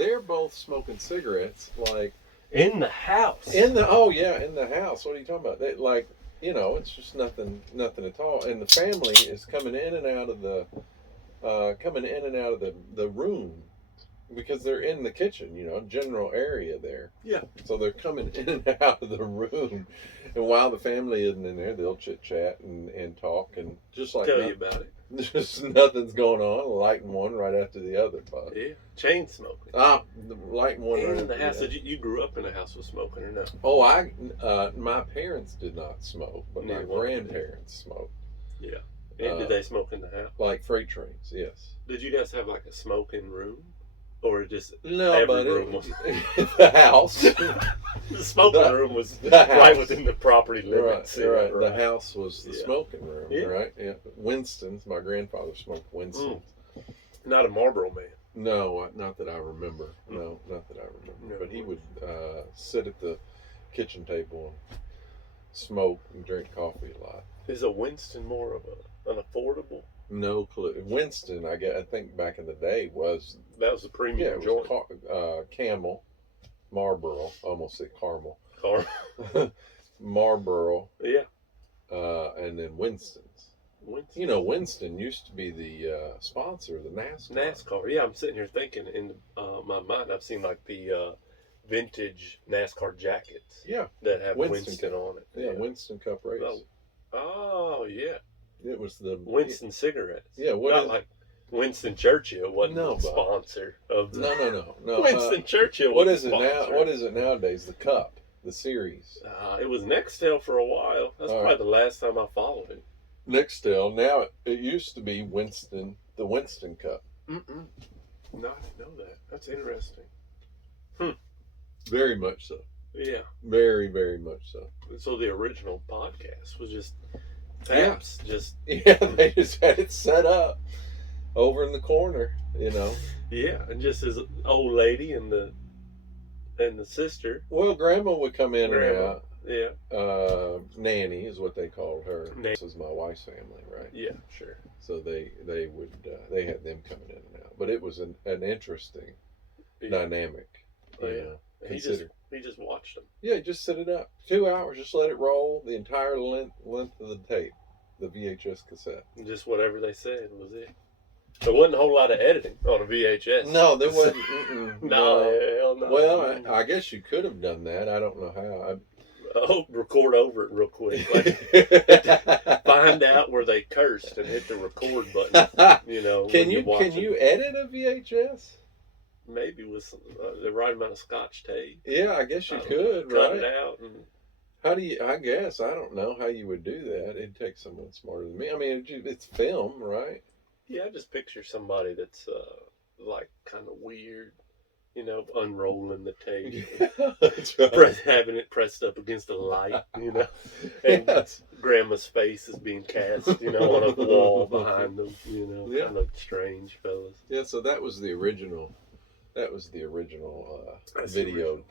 they're both smoking cigarettes, like in the house. in the house. What are you talking about? They, like, it's just nothing at all. And the family is coming in and out of the room because they're in the kitchen, general area there. Yeah. So they're coming in and out of the room, and while the family isn't in there, they'll chit chat and talk and just like tell you about it. Just nothing's going on. Lighting one right after the other. Bud. Yeah, chain smoking. Lighting one right in the after house. the Did you grew up in a house with smoking or no? Oh, my parents did not smoke, but my Neither one did. grandparents smoked. Yeah. And did they smoke in the house? Like freight trains, yes. Did you guys have like a smoking room? Or just No, every but room was the house. The smoking room was the right house. within the property limits. Right. The house was the Yeah. smoking room, Yeah. right? Yeah. Winston's. My grandfather smoked Winston's. Not a Marlboro man. No, not that I remember. No, not that I remember. No, but he would sit at the kitchen table and smoke and drink coffee a lot. Is a Winston more of an affordable? No clue. Winston, I think back in the day was That was the premium joint. Camel, Marlboro, almost said Caramel. Car. Marlboro. Yeah. And then Winston's. Winston. Winston used to be the sponsor of the NASCAR. NASCAR. Yeah, I'm sitting here thinking in my mind, I've seen like the vintage NASCAR jackets. Yeah. That have Winston Winston on it. Yeah, Winston Cup race. Oh yeah. It was the Winston cigarettes. Yeah, not like Winston Churchill wasn't No, the sponsor of the No. Winston Churchill. What is it now? What is it nowadays? The Cup, the series. It was Nextel for a while. That's probably the last time I followed it. Nextel. Now it used to be Winston, the Winston Cup. No, I didn't know that. That's interesting. Very much so. Yeah. Very, very much so. So the original podcast was just taps, Yeah, they just had it set up over in the corner, Yeah, and just his old lady and the sister. Well, Grandma would come in and out. Yeah. Nanny is what they called her. Nanny. This is my wife's family, right? Yeah, sure. So they would they had them coming in and out, but it was an interesting dynamic. He just watched them. Yeah, just set it up 2 hours, just let it roll the entire length of the tape, the VHS cassette. Just whatever they said was it. There wasn't a whole lot of editing on a VHS. No, there wasn't. No, hell no. Well, I guess you could have done that. I don't know how. Record over it real quick. Find out where they cursed and hit the record button. Can you edit a VHS? Maybe with the right amount of Scotch tape. Yeah, I guess you could. Cut right? it out. And how do you? I guess I don't know how you would do that. It'd take someone smarter than me. I mean, it's film, right? Yeah, I just picture somebody that's like kind of weird. Unrolling the tape, That's right. having it pressed up against a light, and Yes. Grandma's face is being cast, on a wall behind them, Yeah. kind of strange fellas. Yeah, so that was the original. That was the original video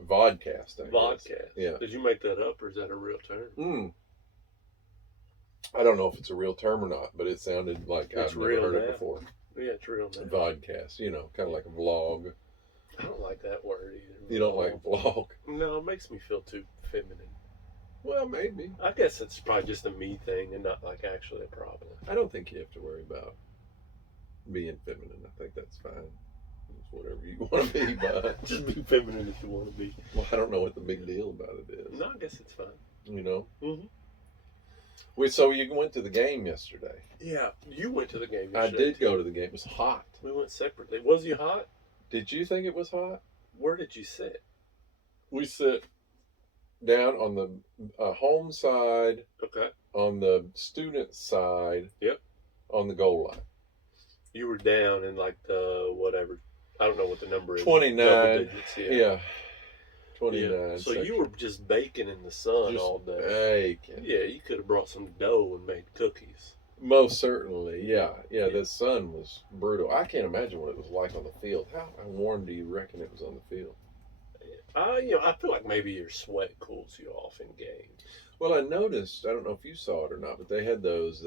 vodcast. I guess. Vodcast. Yeah. Did you make that up, or is that a real term? I don't know if it's a real term or not, but it sounded like It's I've never real heard now. it before. Yeah, it's real now. Vodcast, kind of like a vlog. I don't like that word either. You don't like vlog? No, it makes me feel too feminine. Well, maybe. I guess it's probably just a me thing and not like actually a problem. I don't think you have to worry about being feminine. I think that's fine. It's whatever you want to be, but Just be feminine if you want to be. well, I don't know what the big deal about it is. No, I guess it's fine. Mm-hmm. So you went to the game yesterday. Yeah, you went to the game I yesterday. did go to the game. It was hot. We went separately. Was you hot? Did you think it was hot? Where did you sit? We sit down on the home side, Okay. on the student side. Yep. On the goal line. You were down in like the whatever. I don't know what the number is. 29. Double digits, Yeah. 29. Yeah. So section. you were just baking in the sun Just all day. baking. Yeah, you could have brought some dough and made cookies. Most certainly, yeah. The sun was brutal. I can't imagine what it was like on the field. How warm do you reckon it was on the field? I feel like maybe your sweat cools you off in games. Well, I noticed. I don't know if you saw it or not, but they had those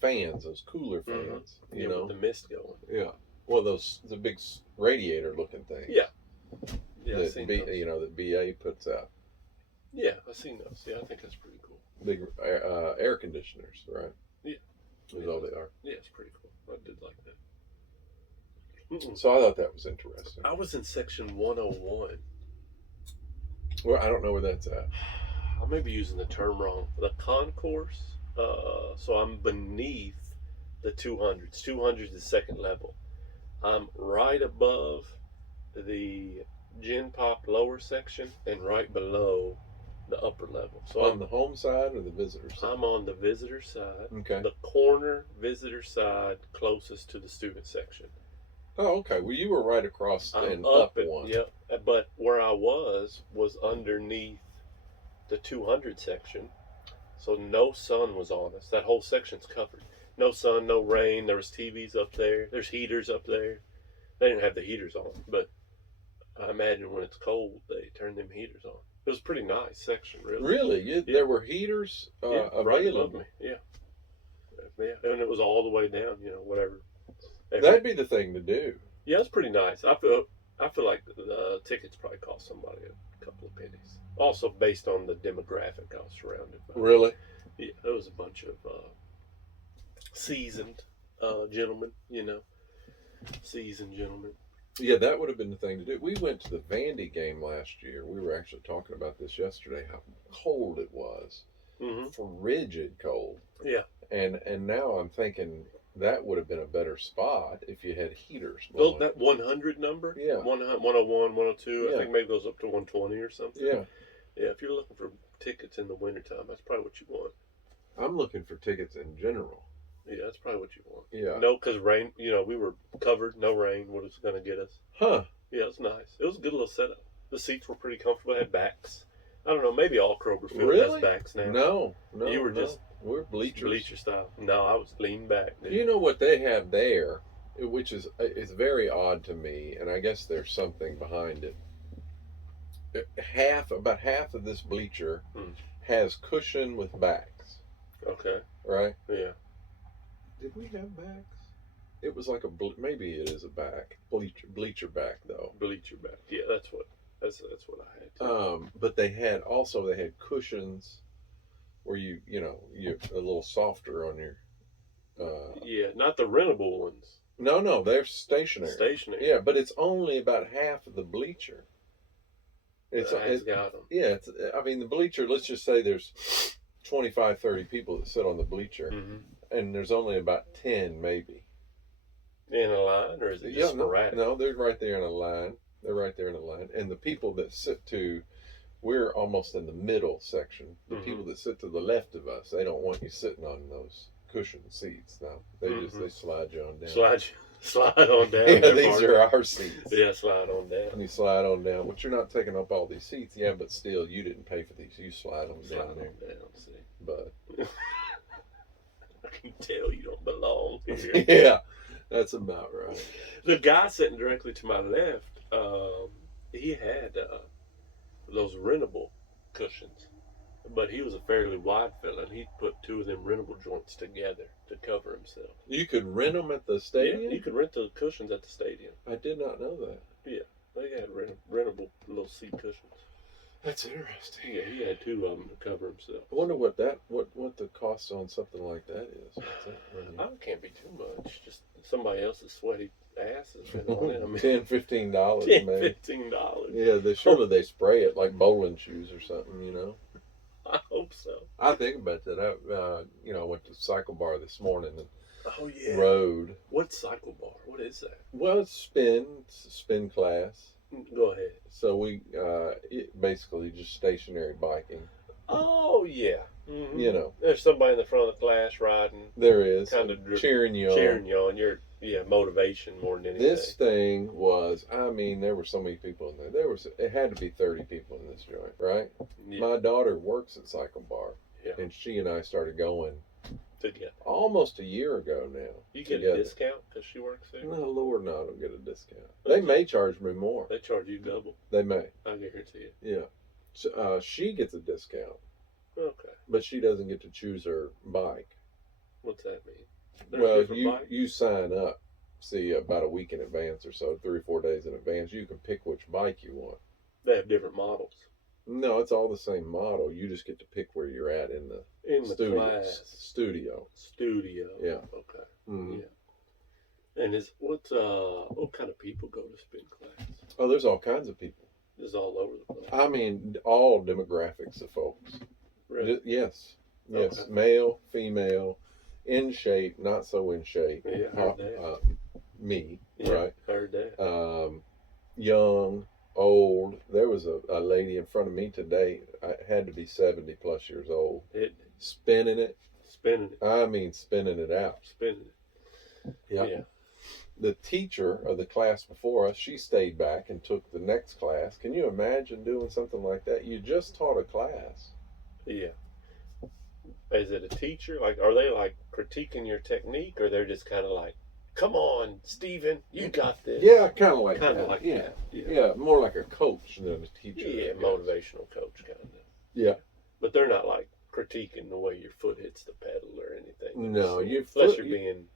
fans, those cooler fans. With the mist going. Yeah. Well, the big radiator looking things. Yeah. Yeah, I've That seen those. that BA puts out. Yeah, I've seen those. Yeah, I think that's pretty cool. Big air conditioners, right? Yeah. Is all they are. Yeah, it's pretty cool. I did like that. Mm-mm. So I thought that was interesting. I was in section 101. Well, I don't know where that's at. I may be using the term wrong. The concourse. So I'm beneath the 200s. 200s is second level. I'm right above the Gen Pop lower section and right below the upper level. So On I'm the home side or the visitor side? I'm on the visitor side. Okay. The corner visitor side closest to the student section. Oh, okay. Well, you were right across I'm and up up one. Yep. But where I was underneath the 200 section. So no sun was on us. That whole section's covered. No sun, no rain. There was TVs up there. There's heaters up there. They didn't have the heaters on, but I imagine when it's cold, they turn them heaters on. It was a pretty nice section, really. Really? Yeah. There were heaters Yeah, right above available. me. Yeah. Yeah, and it was all the way down. Whatever. That'd be the thing to do. Yeah, it's pretty nice. I feel like the tickets probably cost somebody a couple of pennies. Also, based on the demographic I was surrounded by. Really? Yeah, there was a bunch of seasoned gentlemen. Seasoned gentlemen. Yeah, that would have been the thing to do. We went to the Vandy game last year. We were actually talking about this yesterday. How cold it was. Mm-hmm. Frigid cold. Yeah. And now I'm thinking that would have been a better spot if you had heaters. Well, that 100 number? Yeah. 101, 102, Yeah. I think maybe goes up to 120 or something. Yeah. Yeah, if you're looking for tickets in the wintertime, that's probably what you want. I'm looking for tickets in general. Yeah, that's probably what you want. Yeah. No, because rain, we were covered, no rain, what was going to get us. Huh. Yeah, it was nice. It was a good little setup. The seats were pretty comfortable, they had backs. I don't know, maybe all Kroger Field has backs now. No. You were just... We're bleachers. Bleacher style. No, I was leaning back. Dude. You know what they have there, which is very odd to me, and I guess there's something behind it. About half of this bleacher has cushion with backs. Okay. Right? Yeah. Did we have backs? It was like maybe it is a back bleacher back though. Bleacher back. Yeah, that's what I had. Too. But they had cushions where you're a little softer on your. Yeah, not the rentable ones. No, they're stationary. Stationary. Yeah, but it's only about half of the bleacher. It's got them. Yeah, the bleacher. Let's just say there's 25, 30 people that sit on the bleacher, and there's only about 10 maybe. In a line, or is it just sporadic? No, they're right there in a line. And the people that we're almost in the middle section. The people that sit to the left of us, they don't want you sitting on those cushioned seats. No, they slide you on down. Slide on down. Yeah, these are our seats. Yeah, slide on down. And you slide on down, but you're not taking up all these seats. Yeah, but still, you didn't pay for these. You slide on down there. See. But I can tell you don't belong here. Yeah, that's about right. The guy sitting directly to my left, he had those rentable cushions, but he was a fairly wide fella, and he put two of them rentable joints together to cover himself. You could rent them at the stadium? Yeah, you could rent the cushions at the stadium. I did not know that. Yeah, they had rentable little seat cushions. That's interesting. Yeah, he had two of them to cover himself. I wonder what the cost on something like that is. What's that It can't be too much. Just somebody else's sweaty ass has been on it. I mean, $10, $15 maybe. $15. Yeah, surely they spray it like bowling shoes or something, I hope so. I think about that. I went to Cycle Bar this morning and Oh, rode. What's Cycle Bar? What is that? Well, it's a spin class. Go ahead. So we basically just stationary biking. Oh, yeah. Mm-hmm. There's somebody in the front of the class riding. There is. Kind of cheering you on. Cheering you on. Your motivation more than anything. This thing was, there were so many people in there. It had to be 30 people in this joint, right? Yeah. My daughter works at Cycle Bar. Yeah. And she and I started going together almost a year ago now. You get a discount because she works there? No, Lord, no, I don't get a discount. They may charge me more. They charge you double? They may. I'll guarantee it. Yeah. So, she gets a discount. Okay. But she doesn't get to choose her bike. What's that mean? Well, you sign up see about a week in advance or so, 3 or 4 days in advance. You can pick which bike you want. They have different models. No, it's all the same model. You just get to pick where you're at in the class. Studio. Yeah. Okay. Mm-hmm. Yeah. And what kind of people go to spin class? Oh, there's all kinds of people. It's all over the place. I mean, all demographics of folks. Really? Yes. Okay. Male, female, in shape, not so in shape. Yeah, I heard that. Me, yeah, right? Heard that. Young, old. There was a lady in front of me today. I had to be 70 plus years old. Spinning it. I mean, spinning it out. Spinning it. Yeah. The teacher of the class before us, she stayed back and took the next class. Can you imagine doing something like that? You just taught a class. Yeah. Is it a teacher? Like, are they like critiquing your technique, or they're just kind of like, "Come on, Steven, you got this." Yeah, kind of like that. Yeah. That. Yeah, more like a coach than a teacher. Yeah, motivational coach kind of. Yeah. But they're not like critiquing the way your foot hits the pedal or anything. No, unless you're being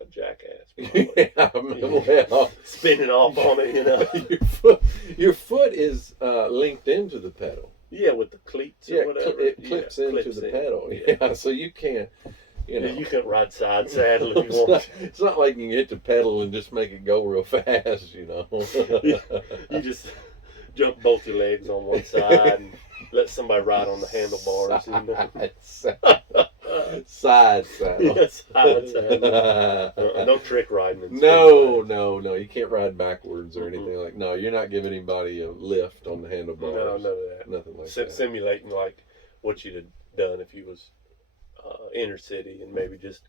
a jackass. Well, spinning off on it, you know. Your foot is linked into the pedal. Yeah, with the cleats or whatever. It clips into the pedal. Yeah, so you can't, you can ride side saddle if you want. It's not like you can hit the pedal and just make it go real fast, you know. You just jump both your legs on one side and let somebody ride on the handlebars. Side saddle. Yeah, side saddle. No trick riding. No. You can't ride backwards or anything like. No, you're not giving anybody a lift on the handlebars. No, none of that. Nothing like that. Simulating like what you'd have done if you was inner city and maybe just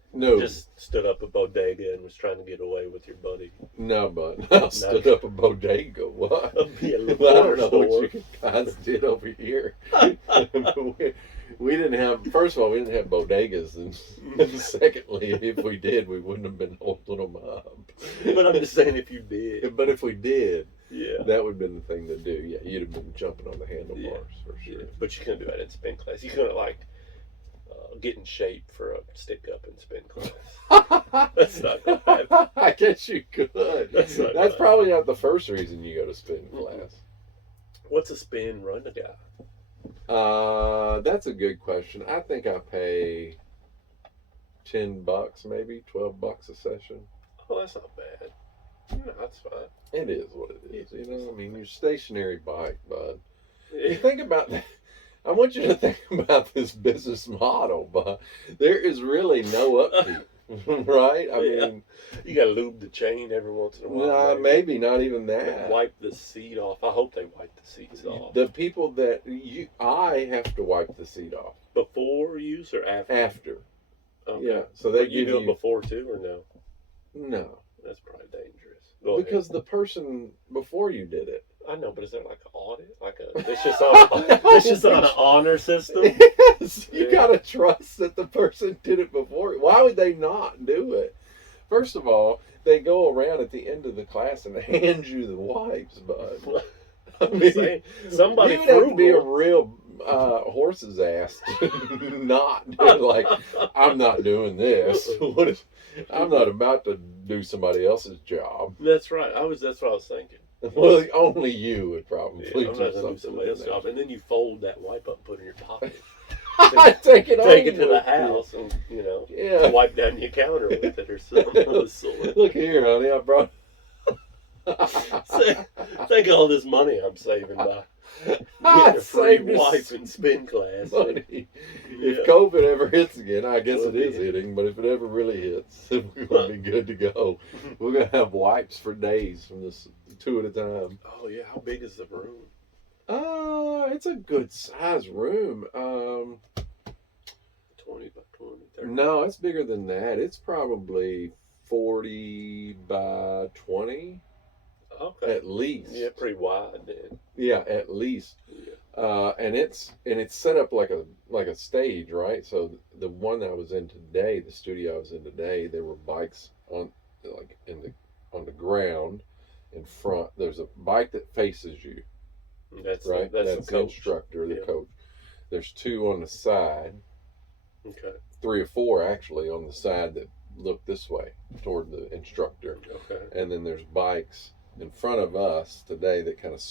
stood up a bodega and was trying to get away with your buddy. No, bud. I stood up a bodega. What? Be a I don't know what you guys did over here. We didn't have. First of all, we didn't have bodegas, and secondly, if we did, we wouldn't have been holding them up. But I'm just saying, if you did. But if we did, yeah, that would have been the thing to do. Yeah, you'd have been jumping on the handlebars for sure. Yeah. But you couldn't do that in spin class. You couldn't like get in shape for a stick up in spin class. That's not gonna happen. I guess you could. That's probably not the first reason you go to spin class. What's a spin run a guy? That's a good question. I think I pay $10, maybe $12 a session. Oh, that's not bad. No, that's fine. It is what it is. You know, I mean, your stationary bike, bud. You think about that. I want you to think about this business model, bud. There is really no upkeep, right? I mean, you got to lube the chain every once in a while. Maybe not even that. Wipe the seat off. I hope they wipe the seats off. The people that I have to wipe the seat off. Before use or after? After. Okay. Yeah. So they you do it before too, or no? No. That's probably dangerous. Because the person before you did it. I know, but is there like an audit? It's just on an honor system? Yes. You gotta trust that the person did it before. Why would they not do it? First of all, they go around at the end of the class and hand you the wipes, bud. I mean, somebody you would have to be a real horse's ass to not do, like, I'm not doing this. I'm not about to do somebody else's job. That's right. That's what I was thinking. Well, only you would probably I'm not going to do somebody else's job. And then you fold that wipe up and put it in your pocket. Take it to the house and, wipe down your counter with it or something of the sort. Look here, honey, I brought... Think of all this money I'm saving by getting a free wipe in spin class. Money. If COVID ever hits again, I guess it is hitting, but if it ever really hits, we're going to be good to go. We're going to have wipes for days from this 2 at a time. Oh, yeah. How big is the room? It's a good size room. 20 by 20, 30. No, it's bigger than that. It's probably 40 by 20. Okay. At least. Yeah, pretty wide then. Yeah, at least. Yeah. And it's set up like a stage, right? So the one I was in today, the studio I was in today, there were bikes on the ground in front. There's a bike that faces you. That's right. That's the instructor, the yeah. coach. There's 2 on the side. Okay. 3 or 4 actually on the side that look this way toward the instructor. Okay. And then there's bikes in front of us today that kind of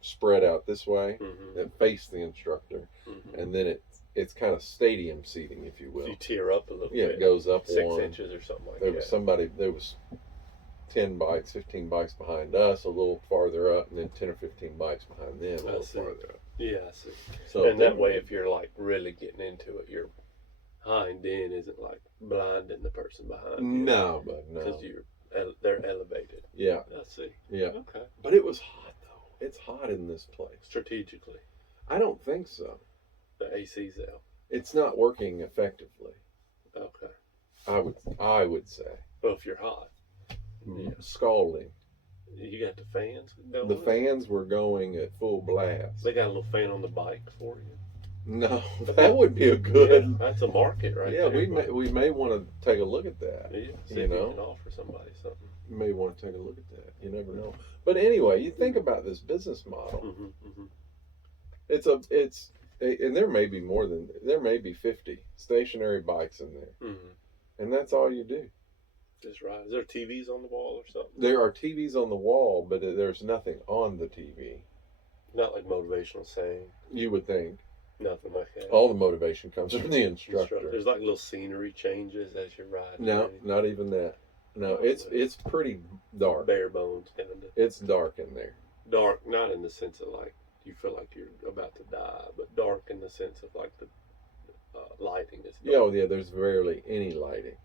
spread out this way that face the instructor. And then it's kind of stadium seating, if you will. So you tear up a little bit. Yeah, it goes up 6 one. inches or something like There that. there was 10 bikes, 15 bikes behind us, a little farther up, and then 10 or 15 bikes behind them, a little farther up. Yeah, I see. So and that way, if you're like really getting into it, your hind end isn't like blinding the person behind you. No, but no. Because they're elevated. Yeah. I see. Yeah. Okay. But it was hot, though. It's hot in this place. Strategically. I don't think so. The AC's out. It's not working effectively. Okay. I would say. Well, if you're hot. Yeah. Scalding. You got the fans going? The fans were going at full blast. They got a little fan on the bike for you? No, that would be a good. Yeah, that's a market right there. Yeah, we may want to take a look at that. Yeah, see if you can offer somebody something. You may want to take a look at that. You never know. But anyway, you think about this business model. And there may be 50 stationary bikes in there, and that's all you do. That's right. Is there TVs on the wall or something? There are TVs on the wall, but there's nothing on the TV. Not like motivational saying. You would think. Nothing like that. All the motivation comes from the instructor. There's like little scenery changes as you're riding. No, not even that. No, it's pretty dark. Bare bones kind of. It's dark in there. Dark, not in the sense of like you feel like you're about to die, but dark in the sense of like the lighting is dark. Yeah, oh yeah, there's rarely any lighting.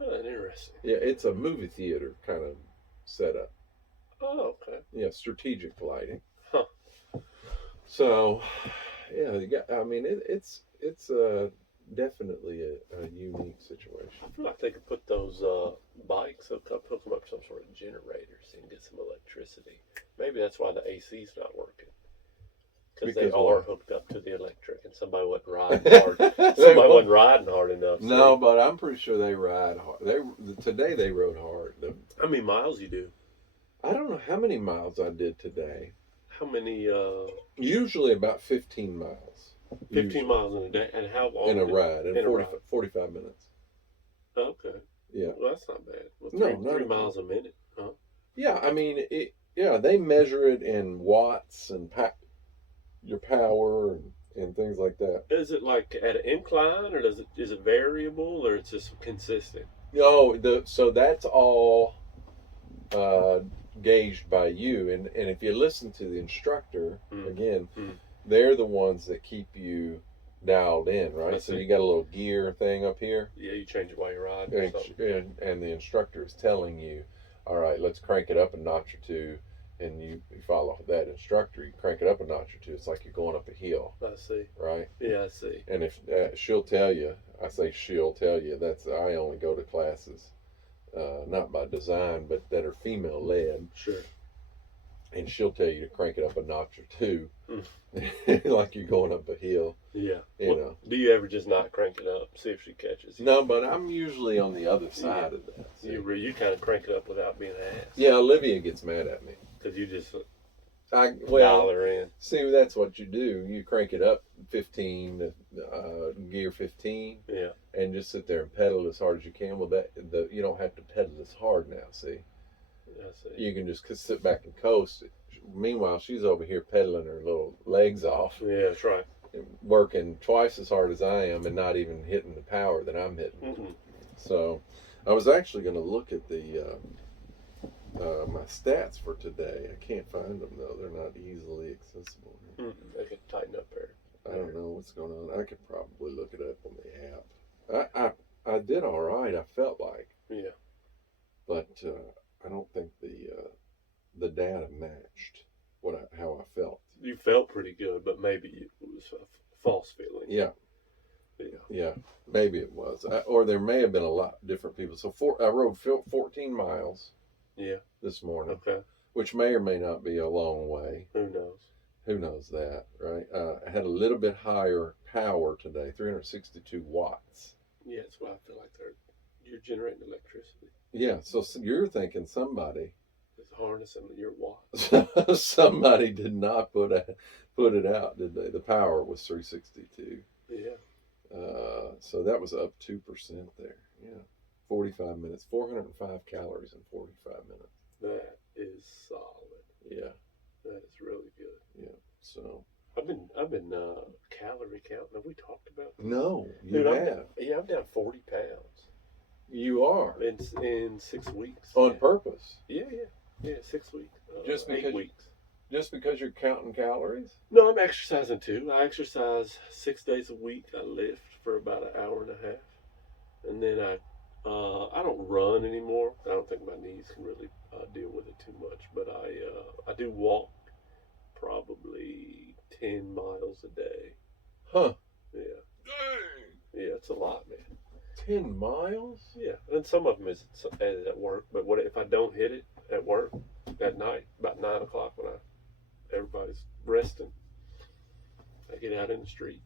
Oh, interesting. Yeah, it's a movie theater kind of setup. Oh, okay. Yeah, strategic lighting. Huh. So, yeah, it's definitely a unique situation. I feel like they could put those bikes hook them up to some sort of generator so you can get some electricity. Maybe that's why the AC's not working. Because they are hooked up to the electric, and somebody wasn't riding hard. Somebody wasn't riding hard enough. So. No, but I'm pretty sure they ride hard. Today they rode hard. How many miles you do? I don't know how many miles I did today. How many? Usually about 15 miles. 15 miles in a day, and how long? In a ride, 45 minutes. Okay. Yeah. Well, that's not bad. Well, three miles a minute, huh? Yeah, I mean, they measure it in watts and your power and things like that. Is it like at an incline, or is it variable, or it's just consistent? No, so that's all gauged by you, and if you listen to the instructor again, they're the ones that keep you dialed in, right? So you got a little gear thing up here. Yeah, you change it while you're riding. And the instructor is telling you, all right, let's crank it up a notch or two. And you follow that instructor, you crank it up a notch or two. It's like you're going up a hill. I see. Right? Yeah, I see. And if she'll tell you, I only go to classes, not by design, but that are female led. Sure. And she'll tell you to crank it up a notch or two, like you're going up a hill. Yeah. You know. Do you ever just not crank it up, see if she catches you? No, but I'm usually on the other side of that. You kind of crank it up without being an ass. Yeah, Olivia gets mad at me. Because you just dial her in. See, that's what you do. You crank it up 15, gear 15. Yeah. And just sit there and pedal as hard as you can. Well, you don't have to pedal as hard now, see? I see. You can just sit back and coast. Meanwhile, she's over here pedaling her little legs off. Yeah, that's right. Working twice as hard as I am and not even hitting the power that I'm hitting. So I was actually going to look at my stats for today. I can't find them, though. They're not easily accessible. They could tighten up there. I don't know what's going on. I could probably look it up on the app. I did all right, I felt like. Yeah. But I don't think the data matched how I felt. You felt pretty good, but maybe it was a false feeling. Yeah. Yeah, maybe it was. Or there may have been a lot of different people. So I rode 14 miles this morning. Okay. Which may or may not be a long way. Who knows? Who knows that, right? I had a little bit higher power today, 362 watts. Yeah, that's why I feel like you're generating electricity. Yeah, so you're thinking somebody is harnessing your watts. Somebody did not put it out, did they? The power was 362. Yeah. So that was up 2% there. Yeah. 45 minutes. 405 calories in 45 minutes. That is solid. Yeah. That is really good. Yeah. So. I've been calorie counting. Have we talked about this? No, you Dude, have. I'm down 40 pounds. You are. In 6 weeks. On purpose. Yeah. 6 weeks. Just because 8 weeks. Just because you're counting calories? No, I'm exercising too. I exercise 6 days a week. I lift for about an hour and a half, and then I don't run anymore. I don't think my knees can really deal with it too much. But I do walk probably 10 miles a day. Huh. Yeah. Dang. Yeah, it's a lot, man. 10 miles? Yeah, and some of them is at work. But what if I don't hit it at work at night, about 9 o'clock when everybody's resting, I get out in the street,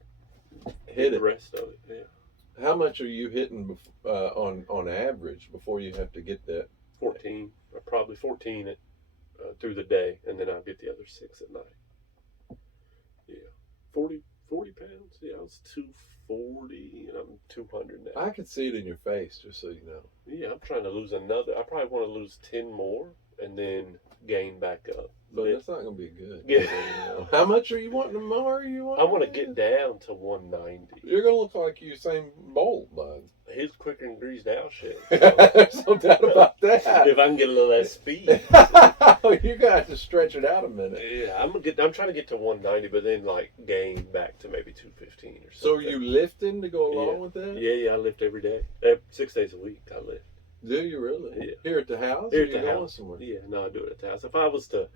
Hit the it. rest of it. Yeah, How much are you hitting on average before you have to get that? 14, probably 14 through the day, and then I'll get the other 6 at night. Yeah, 40 pounds. Yeah, I was 240, and I'm 200 now. I can see it in your face, just so you know. Yeah, I'm trying to lose another. I probably want to lose 10 more and then gain back up. But that's not going to be good. Yeah. You know. How much are you wanting more? I want to get down to 190. You're going to look like Usain Bolt, bud. He's quicker than greased out shit. There's no doubt about that. If I can get a little less speed. You got to stretch it out a minute. Yeah, I'm trying to get to 190, but then like gain back to maybe 215 or something. So are you lifting to go along with that? Yeah, I lift every day. 6 days a week I lift. Do you really? Yeah. Here at the house? Here or at you the going house. somewhere? Yeah, no, I do it at the house. If I was to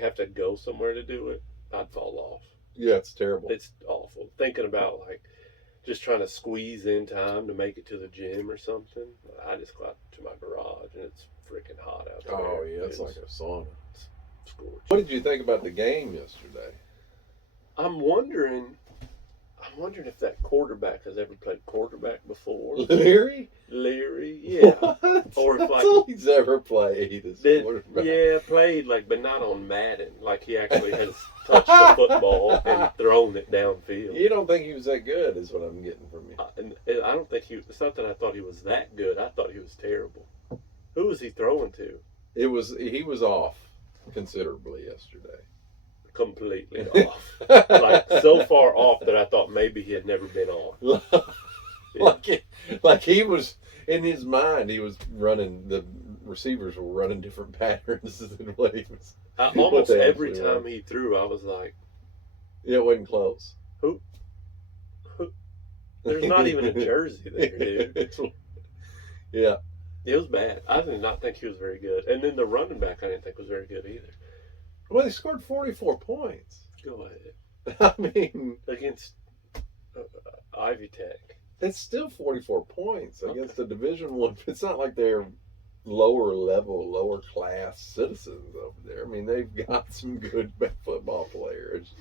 have to go somewhere to do it, I'd fall off. Yeah, it's terrible. It's awful. Thinking about like just trying to squeeze in time to make it to the gym or something. I just go out to my garage and it's freaking hot out there. Oh, yeah, it's like a sauna. Scorching. What did you think about the game yesterday? I'm wondering if that quarterback has ever played quarterback before. Leary? Yeah. What? Or if, That's like, all he's ever played is quarterback. Yeah, played like, but not on Madden. Like he actually has touched the football and thrown it downfield. You don't think he was that good, is what I'm getting from you. And I don't think it's not that I thought he was that good. I thought he was terrible. Who was he throwing to? He was off considerably yesterday. Completely off. Like so far off that I thought maybe he had never been on. Like he was in his mind, he was running. The receivers were running different patterns than what he was. Almost every time he threw, I was like, "Yeah, it wasn't close." Who? There's not even a jersey there, dude. Yeah, it was bad. I did not think he was very good. And then the running back, I didn't think was very good either. well, they scored 44 points. Go ahead. I mean, Against Ivy Tech. it's still 44 points against the Division One. It's not like they're lower level, lower class citizens over there. I mean, they've got some good football players.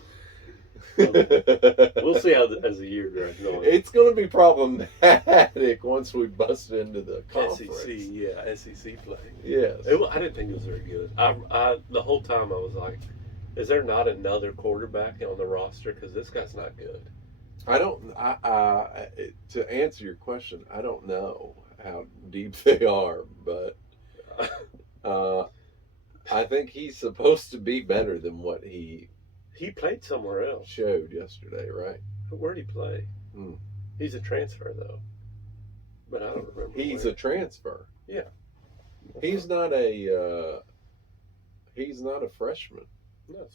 We'll see how as the year drags on. It's going to be problematic once we bust into the conference. SEC play. Yes. I didn't think it was very good. I the whole time I was like, is there not another quarterback on the roster? Because this guy's not good. I don't. To answer your question, I don't know how deep they are, but I think he's supposed to be better than what he played somewhere else. showed yesterday, right? Where'd he play? Hmm. He's a transfer though, but I don't remember. He's where. a transfer. Yeah. He's not a freshman. No,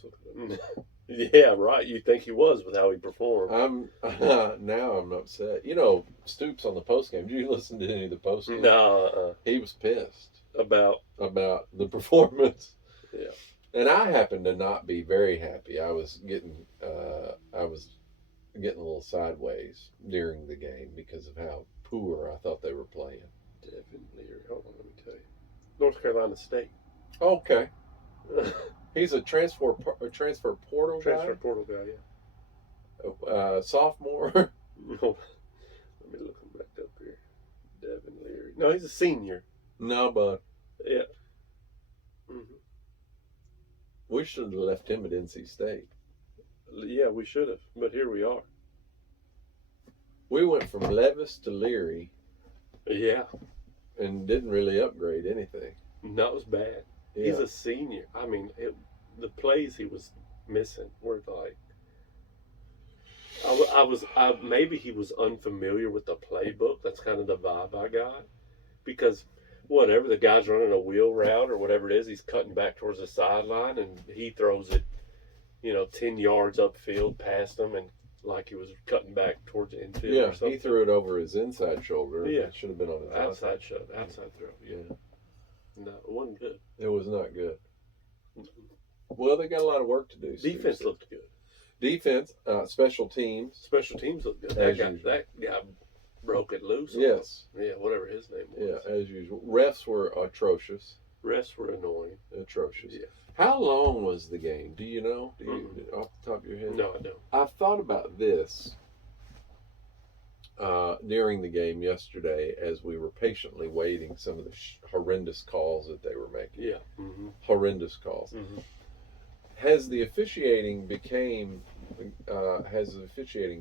yeah, right. You think he was with how he performed? Now I'm upset. You know, Stoops on the postgame. Did you listen to any of the postgame? No. He was pissed About the performance. Yeah. And I happened to not be very happy. I was getting a little sideways during the game because of how poor I thought they were playing. Devin Leary. Hold on, let me tell you. North Carolina State. Okay. He's a transfer portal guy. Transfer portal guy, yeah. Sophomore. Let me look him back up here. Devin Leary. No, he's a senior. No, but Yeah. Mm-hmm. we should have left him at NC State. Yeah, we should have, but here we are. We went from Levis to Leary Yeah. and didn't really upgrade anything. That was bad. Yeah. He's a senior. I mean, the plays he was missing were like. Maybe he was unfamiliar with the playbook. That's kind of the vibe I got, because whatever the guy's running a wheel route or whatever it is, he's cutting back towards the sideline and he throws it, 10 yards upfield past him, and like he was cutting back towards the infield. Yeah, or something. he threw it over his inside shoulder. Yeah, it should have been on his outside throw. Yeah, no, it wasn't good. It was not good. Well, they got a lot of work to do. Defense looked good. Defense, special teams. Special teams looked good. As That guy broke it loose. Yes. Yeah, whatever his name was. Yeah, as usual. Refs were atrocious. Refs were annoying. Atrocious. Yeah. How long was the game? Do you know? Off the top of your head? No, I don't. I've thought about this during the game yesterday as we were patiently waiting some of the horrendous calls that they were making. Yeah. Mm-hmm. Horrendous calls. Mm-hmm. Has the officiating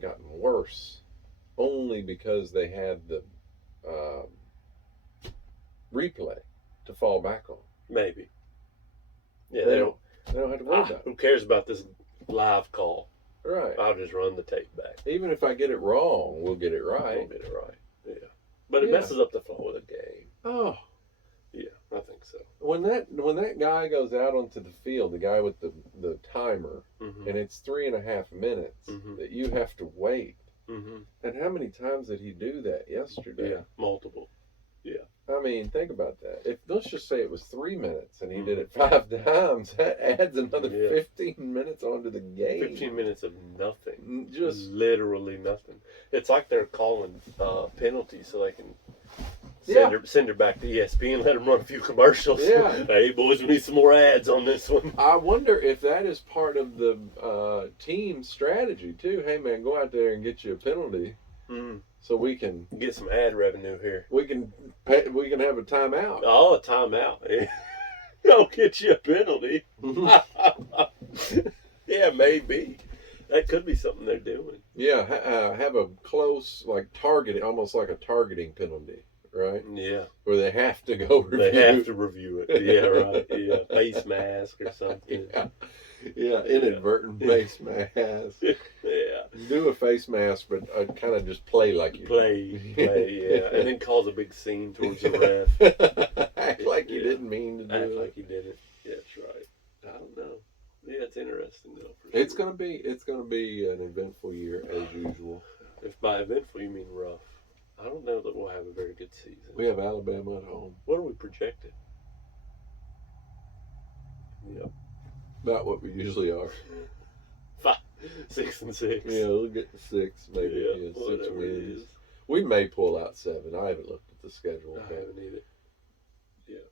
gotten worse only because they had the replay to fall back on? Maybe. Yeah, They don't have to worry about it. Who cares about this live call? Right. I'll just run the tape back. Even if I get it wrong, we'll get it right. We'll get it right. Yeah. But it messes up the flow of the game. Oh. Yeah, I think so. When that guy goes out onto the field, the guy with the timer, Mm-hmm. and it's 3.5 minutes that you have to wait. Mm-hmm. And how many times did he do that yesterday? Yeah, multiple. Yeah. I mean, think about that. Let's just say it was 3 minutes and he did it 5 times, that adds another 15 minutes onto the game. 15 minutes of nothing. Just literally nothing. It's like they're calling penalties so they can send her back to ESPN, let them run a few commercials. Yeah. Hey, boys, we need some more ads on this one. I wonder if that is part of the team strategy too. Hey man, go out there and get you a penalty, so we can get some ad revenue here. We can have a timeout. Oh, a timeout. Don't get you a penalty. Yeah, maybe. That could be something they're doing. Yeah, have a close, like targeting, almost like a targeting penalty. Right? Yeah. Where they have to go review. They have to review it. Yeah, right. Yeah. Face mask or something. Yeah, inadvertent face mask. Yeah. Do a face mask, but kind of just play like you play, yeah. And then cause a big scene towards the ref. Act like you didn't mean to do it. Act like you did it. Yeah, that's right. I don't know. Yeah, it's interesting though. It's gonna be an eventful year as usual. If by eventful you mean rough. I don't know that we'll have a very good season. We have Alabama at home. What are we projected? Yep. About what we usually are. 5, 6, and 6. Yeah, we'll get to 6, maybe. Yeah, 6 wins. We may pull out 7. I haven't looked at the schedule. I haven't either. Yeah.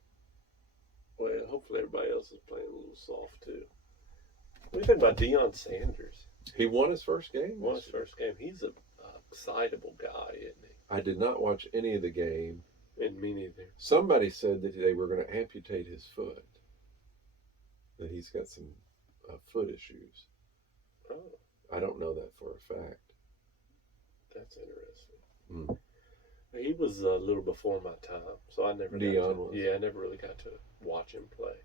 Well, hopefully everybody else is playing a little soft too. What do you think about Deion Sanders? He won his first game. He's a excitable guy, isn't he? I did not watch any of the game. And me neither. Somebody said that they were going to amputate his foot. That he's got some foot issues. Oh. I don't know that for a fact. That's interesting. He was a little before my time, so I never Deion was. Yeah, I never really got to watch him play.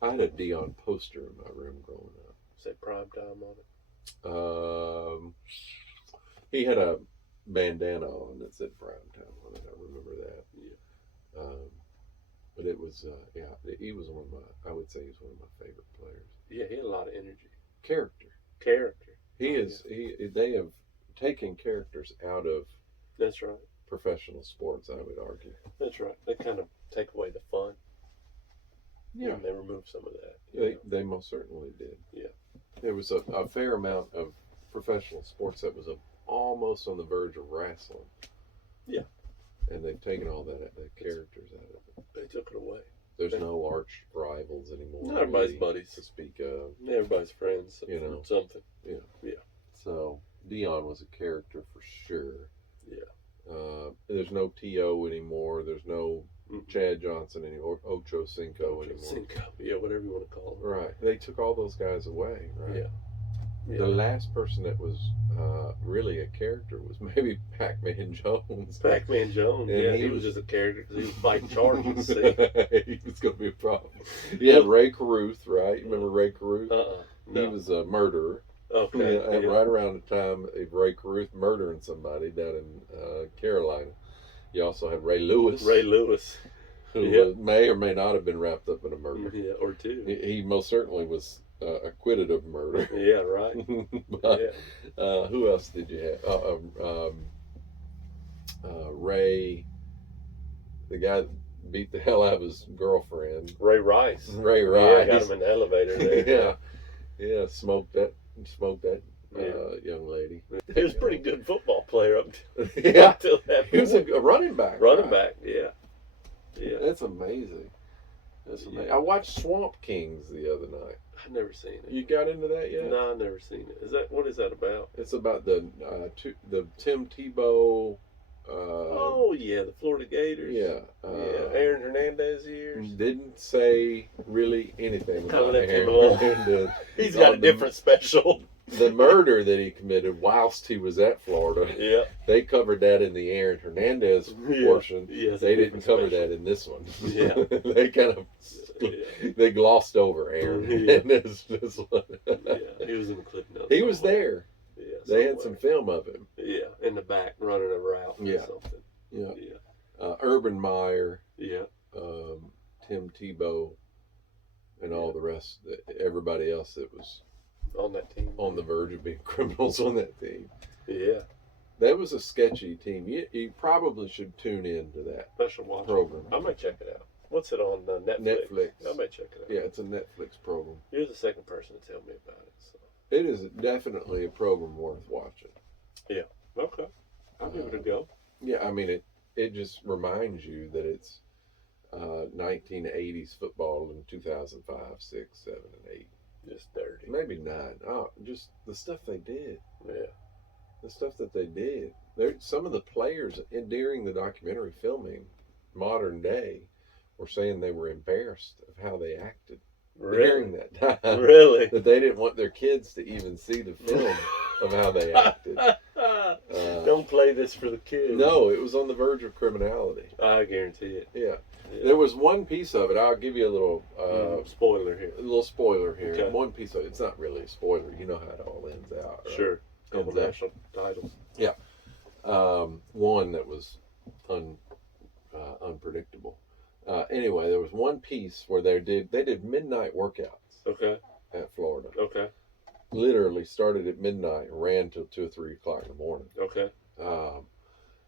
I had a Deion poster in my room growing up. Say prime time on it? He had a bandana on that said prime time on it. I remember that. Yeah. But it was, he was I would say he's one of my favorite players. Yeah, he had a lot of energy. Character. They have taken characters out of That's right. professional sports, I would argue. That's right. They kind of take away the fun. Yeah. And they remove some of that. They most certainly did. Yeah. There was a fair amount of professional sports that was almost on the verge of wrestling. Yeah. And they've taken all the characters out of it. They took it away. There's no arch rivals anymore. Not everybody's really, buddies to speak of. Everybody's friends. Something. Yeah. Yeah. So Deion was a character for sure. Yeah. There's no T.O. anymore. There's no Chad Johnson anymore. Ocho Cinco anymore. Cinco. Yeah, whatever you want to call him. Right. They took all those guys away, right? Yeah. Yeah. The last person that was really a character was maybe Pac-Man Jones. Pac-Man Jones. And Yeah, he he was was- just a character because he was fighting charges. See? He was going to be a problem. You had Ray Caruth, right? You remember Ray Caruth? No. He was a murderer. Okay. Yeah, right around the time of Ray Caruth murdering somebody down in Carolina. You also had Ray Lewis. Ray Lewis. Who may or may not have been wrapped up in a murder. Yeah, or two. He most certainly was acquitted of murder. Yeah, right. But, Yeah. who else did you have? Ray, the guy that beat the hell out of his girlfriend. Ray Rice. Ray Yeah, Rice. got him in the elevator there. yeah, smoked that young lady. He was a pretty good football player up Yeah, until that he was point. a running back. Running right? back. Yeah. Yeah. That's amazing. That's amazing. Yeah. I watched Swamp Kings the other night. I've never seen it. You got into that yet? No, I've never seen it. What is that about? It's about the Tim Tebow. Oh yeah, the Florida Gators. Yeah. Yeah. Aaron Hernandez years. Didn't say really anything Kinda about left him Aaron alone. Hernandez. He's got a different special. The murder that he committed whilst he was at Florida. Yeah. They covered that in the Aaron Hernandez portion. Yes, They didn't cover that in this one. Yeah. They kind of they glossed over Aaron Hernandez this one. Yeah, he was in the clip notes. He was there. Yeah, They had some film of him. Yeah, in the back running a route Yeah. or something. Yeah. Yeah. Urban Meyer, Yeah. Tim Tebow, and all the rest. Everybody else that was On that team. on the verge of being criminals on that team. Yeah. That was a sketchy team. You probably should tune into that I should watch program. it. I might check it out. What's it on Netflix? Netflix. I might check it out. Yeah, it's a Netflix program. You're the second person to tell me about it. So. It is definitely a program worth watching. Okay. I'll give it a go. Yeah, I mean it just reminds you that it's 1980s football in 2005, 6, 7, and 8. Just dirty. Maybe 9. Oh, just the stuff they did. Yeah. The stuff that they did. Some of the players during the documentary filming, modern day, were saying they were embarrassed of how they acted during that time. Really? That they didn't want their kids to even see the film of how they acted. Don't play this for the kids. No, it was on the verge of criminality. I guarantee it. Yeah. Yeah. There was one piece of it. I'll give you a little spoiler here. A little spoiler here. Okay. One piece of it. It's not really a spoiler. You know how it all ends out. Right? Sure. Couple Ends out. national titles. One that was unpredictable. Anyway, there was one piece where they did midnight workouts Okay. at Florida. Okay. Literally started at midnight and ran till 2 or 3 o'clock in the morning. Okay.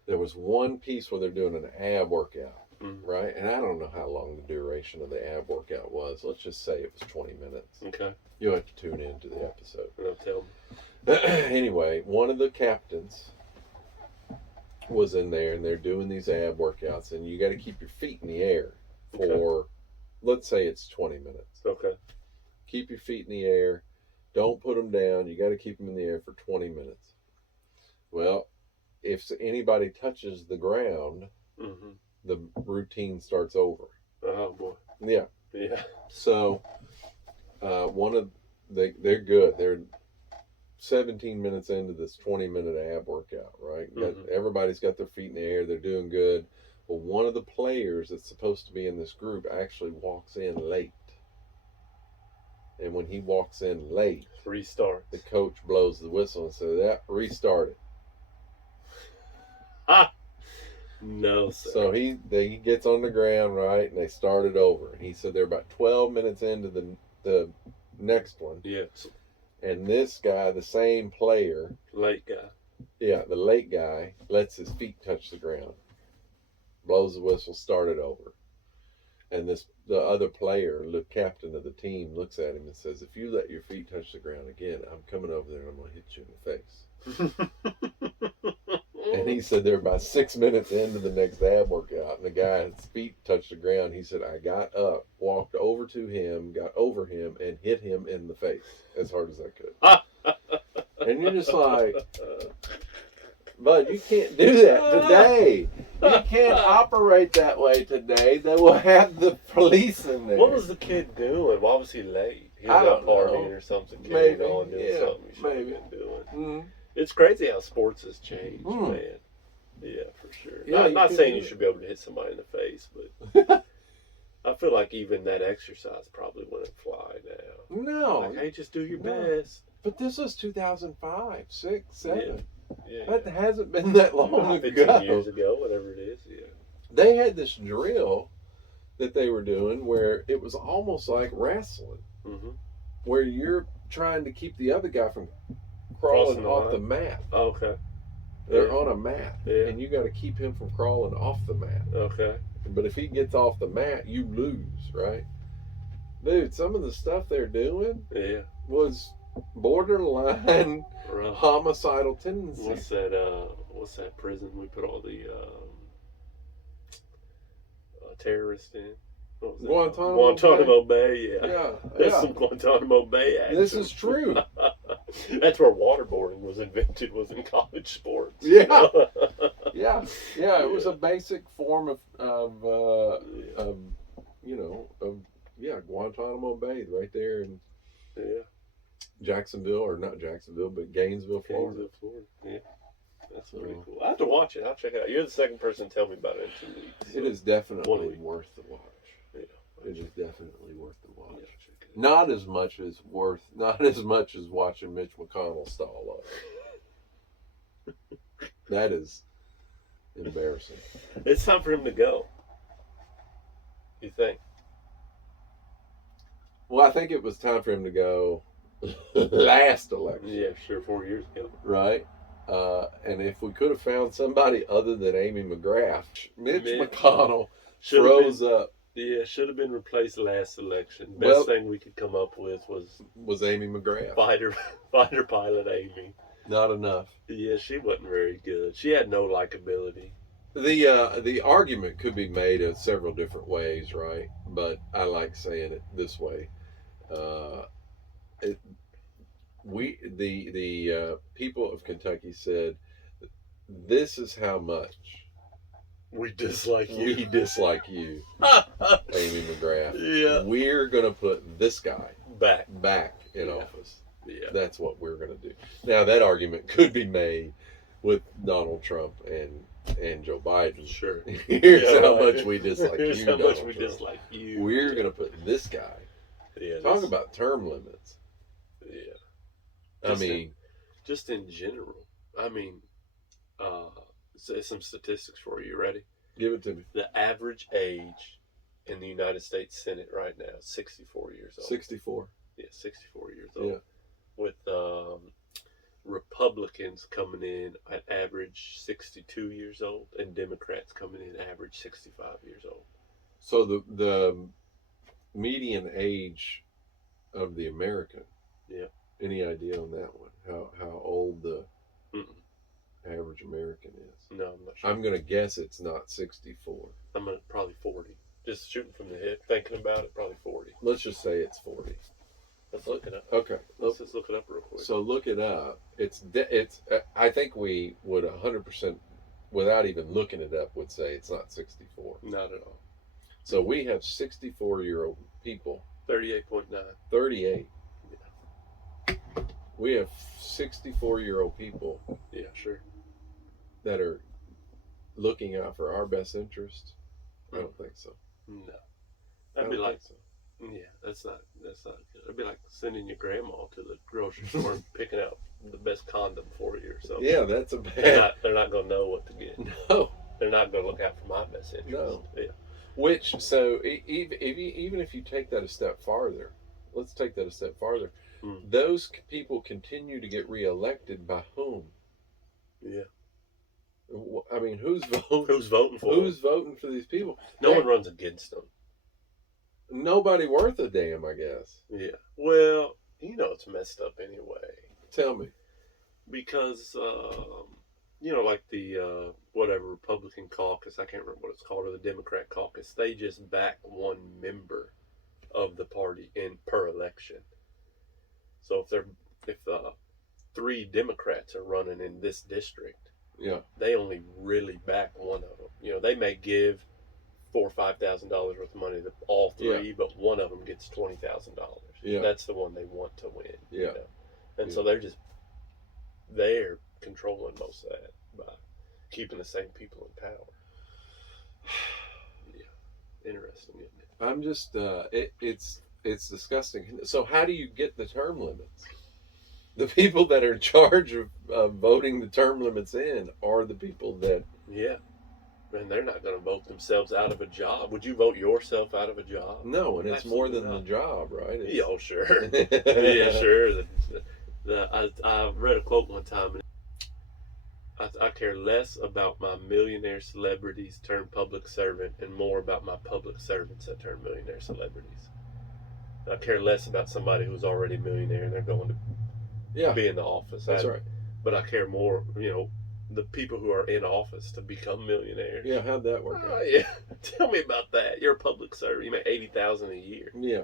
There was one piece where they're doing an ab workout, Mhm. right? And I don't know how long the duration of the ab workout was. Let's just say it was 20 minutes. Okay. You'll have to tune into the episode. Don't tell me. Anyway, one of the captains was in there, and they're doing these ab workouts, and you got to keep your feet in the air for, let's say it's 20 minutes. Okay. Keep your feet in the air. Don't put them down. You got to keep them in the air for 20 minutes. Well, if anybody touches the ground, Mm-hmm. the routine starts over. Oh boy. Yeah. Yeah. So, they're good. They're 17 minutes into this 20-minute ab workout, right? Everybody's got their feet in the air. They're doing good. Well, one of the players that's supposed to be in this group actually walks in late. And when he walks in late, Restart. the coach blows the whistle and says, "That restart it." No, sir. So he gets on the ground, right, and they start it over. And he said they're about 12 minutes into the next one. Yeah. And this guy, the same player, Late guy. yeah, the late guy, lets his feet touch the ground, blows the whistle, start it over. And the other player, the captain of the team, looks at him and says, "If you let your feet touch the ground again, I'm coming over there and I'm going to hit you in the face." And he said they're about 6 minutes into the next ab workout, and the guy's feet touched the ground. He said, "I got up, walked over to him, got over him, and hit him in the face as hard as I could." And you're just like, "Bud, you can't do that today. You can't operate that way today. They will have the police in there. What was the kid doing? Why was he late? He was I out don't partying know. or something, carrying Maybe, on, doing yeah, something he should maybe. have been doing. Mm. It's crazy how sports has changed, Mm. man. Yeah, for sure. Yeah, you not can saying do you it. should be able to hit somebody in the face, but I feel like even that exercise probably wouldn't fly now. No. Like, hey, just do your No. best. But this was 2005, 6, 7. Yeah. That hasn't been that long 15 ago. years ago, whatever it is. Yeah. They had this drill that they were doing where it was almost like wrestling, Mm-hmm. where you're trying to keep the other guy from crawling Crossing the off line. the mat. Okay. They're Yeah. on a mat, Yeah. and you got to keep him from crawling off the mat. Okay. But if he gets off the mat, you lose, right? Dude, some of the stuff they're doing Yeah. was borderline Rough. homicidal tendency. What's that prison we put all the terrorists in? What was that called? Guantanamo Bay. Yeah. There's some Guantanamo Bay action. This is true. That's where waterboarding was invented. Was in college sports. Yeah. Yeah. It was a basic form of Guantanamo Bay right there in Jacksonville, or not Jacksonville, but Gainesville, Florida. Yeah. That's pretty cool. I have to watch it. I'll check it out. You're the second person to tell me about it in 2 weeks. So It is definitely 1 week. worth the watch. Yeah. It is definitely worth the watch. Yeah, check it out. Not as much as watching Mitch McConnell stall up. That is embarrassing. It's time for him to go. You think? Well, I think it was time for him to go last election. Yeah, sure. 4 years ago. Right? And if we could have found somebody other than Amy McGrath, Mitch Mitch McConnell Should've froze up. Yeah, should have been replaced last election. Best Well- thing we could come up with was Amy McGrath. fighter pilot Amy. Not enough. Yeah, she wasn't very good. She had no likability. The argument could be made in several different ways, right? But I like saying it this way. The people of Kentucky said, "This is how much We dislike we dislike you, Amy McGrath. Yeah. We're gonna put this guy Back. in Yeah. office. Yeah. That's what we're gonna do." Now that argument could be made with Donald Trump and Joe Biden. Sure. Here's Yeah, how right. much we dislike Here's you, how much Donald we Trump. dislike you. We're gonna put this guy. Yeah. Talk about term limits. Yeah. I mean, Just in general. I mean, some statistics for you. Ready? give it to me. The average age in the United States Senate right now is 64 years old. 64. Yeah, 64 years old. Yeah. With Republicans coming in at average 62 years old, and Democrats coming in average 65 years old. So the median age of the American. Yeah. Any idea on that one? How old the Mm-mm. average American is? No, I'm not sure. I'm gonna guess it's not 64. I'm gonna probably 40. Just shooting from the hip, thinking about it, probably 40. Let's just say it's 40. Let's look it up. Okay. Let's just look it up real quick. So look it up. It's I think we would 100%, without even looking it up, would say it's not 64. Not at all. So we have 64-year-old people. 38.9. 38. We have 64-year-old people Yeah, sure. that are looking out for our best interest. I don't think so. No. I That'd be don't like, think so. yeah, that's not good. It'd be like sending your grandma to the grocery store and picking out the best condom for you or something. Yeah, that's a bad. They're not gonna know what to get. No. They're not gonna look out for my best interest. No. Yeah. Which, so even if you take that a step farther, let's take that a step farther. Those people continue to get reelected by whom? Yeah. I mean, who's voting? Who's voting for Who's them? voting for these people? No one runs against them. Nobody worth a damn, I guess. Yeah. Well, it's messed up anyway. Tell me. Because, like the whatever Republican caucus, I can't remember what it's called, or the Democrat caucus, they just back one member of the party in per election. So if 3 Democrats are running in this district, Yeah. They only really back one of them. You know, they may give $4,000 or $5,000 worth of money to all three, but one of them gets $20,000. Yeah. That's the one they want to win. Yeah. You know? And so they're controlling most of that by keeping the same people in power. Yeah, interesting, isn't it? I'm just it's disgusting. So how do you get the term limits? The people that are in charge of voting the term limits in are the people that. Yeah. And they're not going to vote themselves out of a job. Would you vote yourself out of a job? No, and it's more Absolutely than not. the job, right? Yeah, oh, sure. Yeah, sure. I read a quote one time, and I care less about my millionaire celebrities turned public servant and more about my public servants that turn millionaire celebrities. I care less about somebody who's already a millionaire and they're going to be in the office. That's right. But I care more, the people who are in office to become millionaires. Yeah, how'd that work out? Yeah, tell me about that. You're a public servant. You make $80,000 a year. Yeah.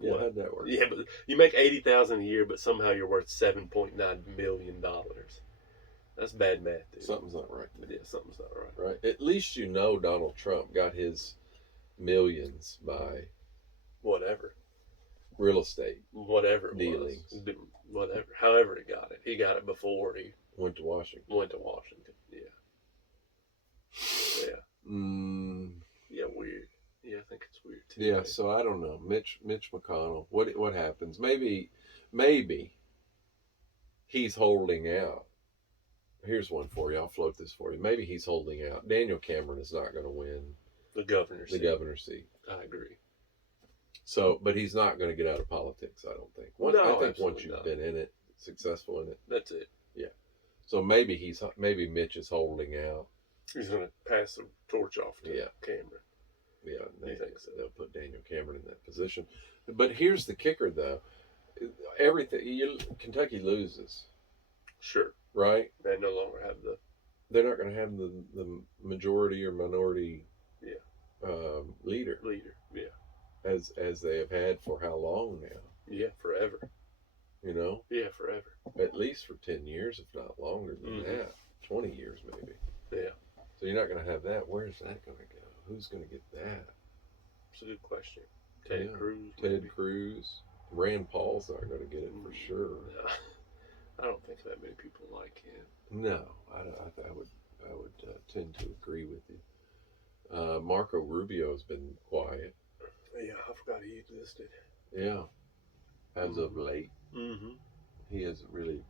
Yeah, What? how'd that work? Yeah, but you make $80,000 a year, but somehow you're worth $7.9 million. That's bad math, dude. Something's not right. Yeah, something's not right. Right. At least Donald Trump got his millions by Whatever. real estate Whatever it dealings. was. Whatever. However he got it. He got it before he Went to Washington. Yeah. Yeah. Yeah, weird. Yeah, I think it's weird too. Yeah, right? so I don't know. Mitch McConnell. What happens? Maybe he's holding out. Here's one for you. I'll float this for you. Maybe he's holding out. Daniel Cameron is not going to win the governor's seat. I agree. So, but he's not going to get out of politics, I don't think. I think once you've been in it, successful in it. That's it. Yeah. So maybe Mitch is holding out. He's going to pass the torch off to Cameron. Yeah, I think so. They'll put Daniel Cameron in that position. But here's the kicker, though. Kentucky loses. Sure. Right? They no longer have They're not going to have the majority or minority leader. Yeah. As they have had for how long now? Yeah, forever. Yeah, forever. At least for 10 years, if not longer than that. 20 years, maybe. Yeah. So you're not going to have that. Where's that going to go? Who's going to get that? It's a good question. Ted Cruz. Ted Cruz. Rand Paul's not going to get it for sure. No. I don't think that many people like him. No, I would tend to agree with you. Marco Rubio has been quiet. Yeah, I forgot he existed. Yeah, as of late, he hasn't really.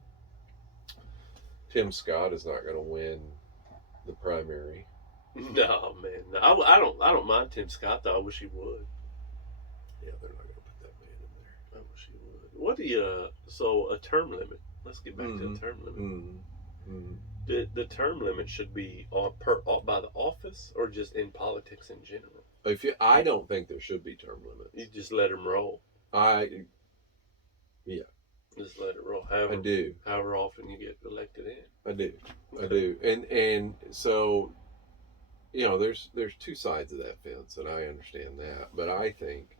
Tim Scott is not going to win the primary. No, man. No, I don't mind Tim Scott though. I wish he would. Yeah, they're not going to put that man in there. I wish he would. What do you? So a term limit. Let's get back to the term limit. The term limit should be by the office or just in politics in general. I don't think there should be term limits. You just let them roll. Just let it roll. I do. However often you get elected in. I do. And so, there's two sides of that fence, and I understand that. But I think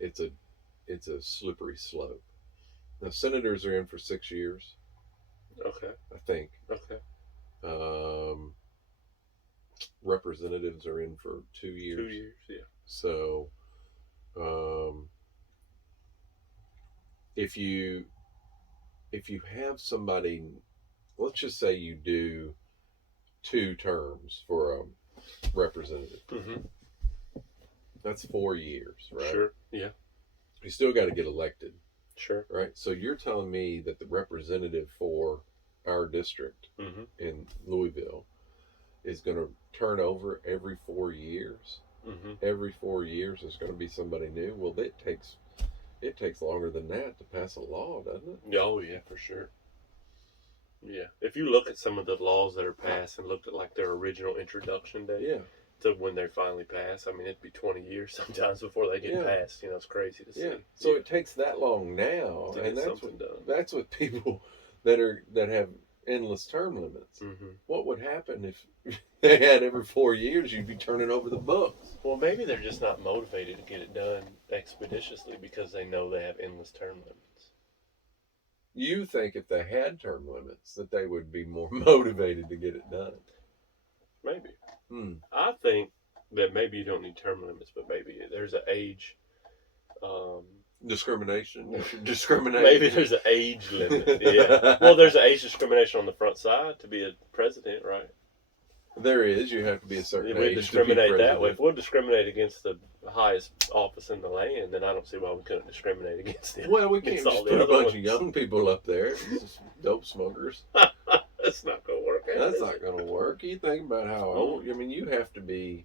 it's a slippery slope. Now, senators are in for 6 years. Okay. I think. Okay. Representatives are in for 2 years. 2 years, yeah. So, if you have somebody, let's just say you do 2 terms for a representative. That's 4 years, right? Sure. Yeah. You still got to get elected. Sure. Right. So you're telling me that the representative for our district in Louisville is going to turn over every 4 years? Every 4 years there's going to be somebody new? Well, it takes longer than that to pass a law, doesn't it? Oh, yeah, for sure. Yeah. If you look at some of the laws that are passed and looked at like their original introduction date to when they finally pass, I mean, it'd be 20 years sometimes before they get passed. It's crazy to see. Yeah. So it takes that long now, and that's what people that have endless term limits. What would happen if they had every 4 years? You'd be turning over the books. Well, maybe they're just not motivated to get it done expeditiously because they know they have endless term limits. You think if they had term limits that they would be more motivated to get it done. Maybe. Hmm. I think that maybe you don't need term limits, but maybe there's an age. Discrimination. You should discriminate. Maybe there's an age limit. Yeah. Well, there's an age discrimination on the front side to be a president, right? There is. You have to be a certain We age discriminate to be that way. president. If we'll discriminate against the highest office in the land, then I don't see why we couldn't discriminate against them. Well, we can't Against all just the put a other bunch ones. of young people up there, dope smokers. That's not going to work. That's not going to work. You think about how old. I mean, you have to be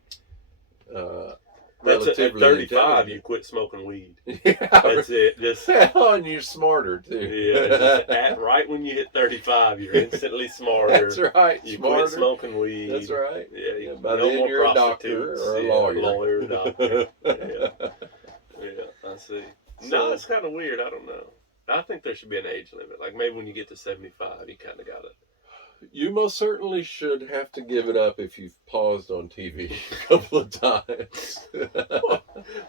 relatively at 35, intelligent. you quit smoking weed. Yeah, That's it. Just and you're smarter too. yeah. Just right when you hit 35, you're instantly smarter. That's right. You smarter. quit smoking weed. That's right. Yeah. By no then more you're a doctor prostitutes. or a Yeah, lawyer. Lawyer, doctor. Yeah. I see. So- No, it's kind of weird. I don't know. I think there should be an age limit. Like maybe when you get to 75, you kind of got it. You most certainly should have to give it up if you've paused on TV a couple of times.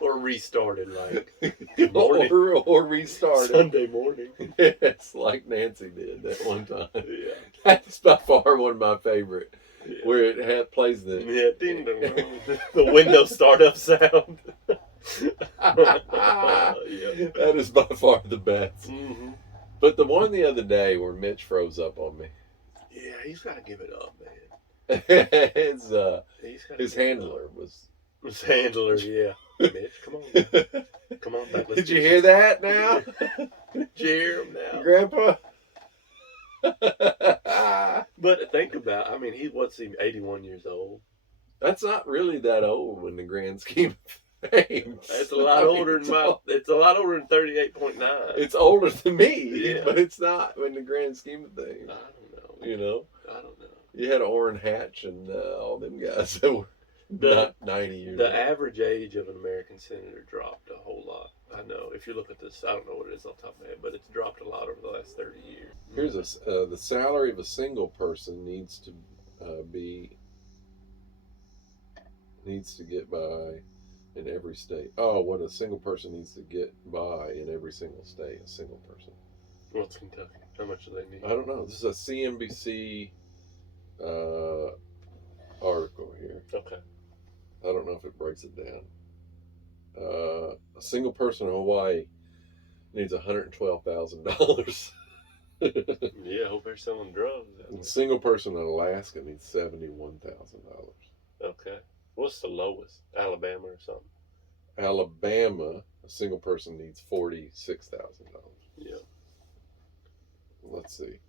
Or restarted, like good morning. or restarted. Sunday morning. Yes, like Nancy did that one time. Yeah. That's by far one of my favorite, Yeah. where it plays the. Yeah, ding dong. The Windows startup sound. Yeah. That is by far the best. Mm-hmm. But the one the other day where Mitch froze up on me, Yeah, he's got to give it up, man. his He's gotta his give it handler up. was. His handler, yeah. Mitch, come on. Come on back. Did you hear that now, Did you hear him now? Grandpa? But think about, I mean, what's he, 81 years old? That's not really that old in the grand scheme of things. That's a lot older than it's a lot older than 38.9. It's older than me, Yeah. but it's not in the grand scheme of things. I don't know. You know, I don't know. you had Orrin Hatch and all them guys that were not 90 years The old. average age of an American senator dropped a whole lot. I know. If you look at this, I don't know what it is off the top of my head, but it's dropped a lot over the last 30 years. Here's the salary of a single person needs to get by in every state. Oh, what a single person needs to get by in every single state. A single person. What's Kentucky? How much do they need? I don't know. This is a CNBC article here. Okay. I don't know if it breaks it down. A single person in Hawaii needs $112,000. Yeah, I hope they're selling drugs. A single person in Alaska needs $71,000. Okay. What's the lowest? Alabama or something? Alabama, a single person needs $46,000. Yeah. Let's see.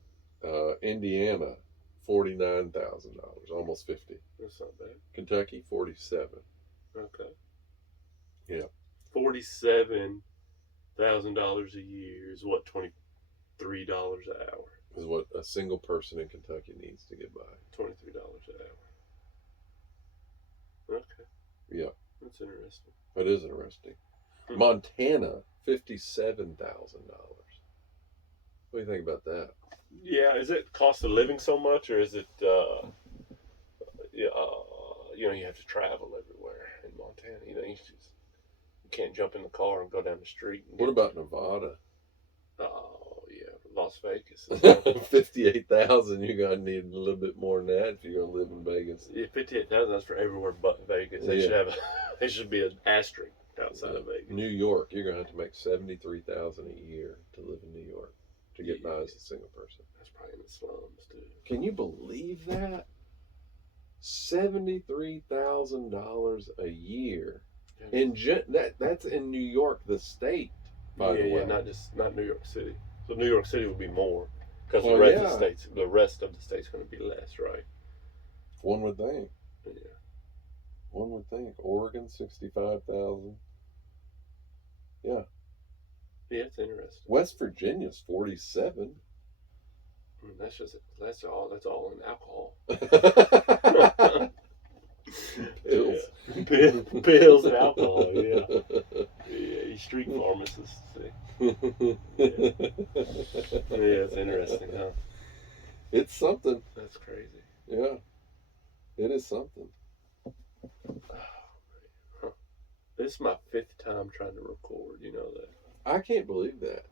Indiana, $49,000, almost $50,000. That's not bad. Kentucky, $47,000. Okay. Yeah. $47,000 a year is what, $23 an hour? Is what a single person in Kentucky needs to get by. $23 an hour. Okay. Yeah. That's interesting. That is interesting. Montana, $57,000. What do you think about that? Yeah, is it cost of living so much, or is it, you have to travel everywhere in Montana? You can't jump in the car and go down the street. What about Nevada? Oh, yeah, Las Vegas. 58,000. You're gonna need a little bit more than that if you're gonna live in Vegas. Yeah, 58,000. That's for everywhere but Vegas. They Yeah. should be an asterisk outside of Vegas. New York, you're gonna have to make $73,000 a year to live in New York to get by as a single person. That's probably in the slums too. Can you believe that? $73,000 a year. That's in New York, the state. By the way, Yeah, not New York City. So New York City would be more because Well, the rest yeah. of the state's going to be less, right? one would think. Yeah. One would think. Oregon, 65,000. Yeah. Yeah, it's interesting. West Virginia's 47. That's all in alcohol. Pills. Yeah. Pills and alcohol. Yeah. Yeah, you street pharmacists. See. Yeah, it's interesting, huh? It's something. That's crazy. Yeah. It is something. This is my 5th time trying to record. You know that. I can't believe that.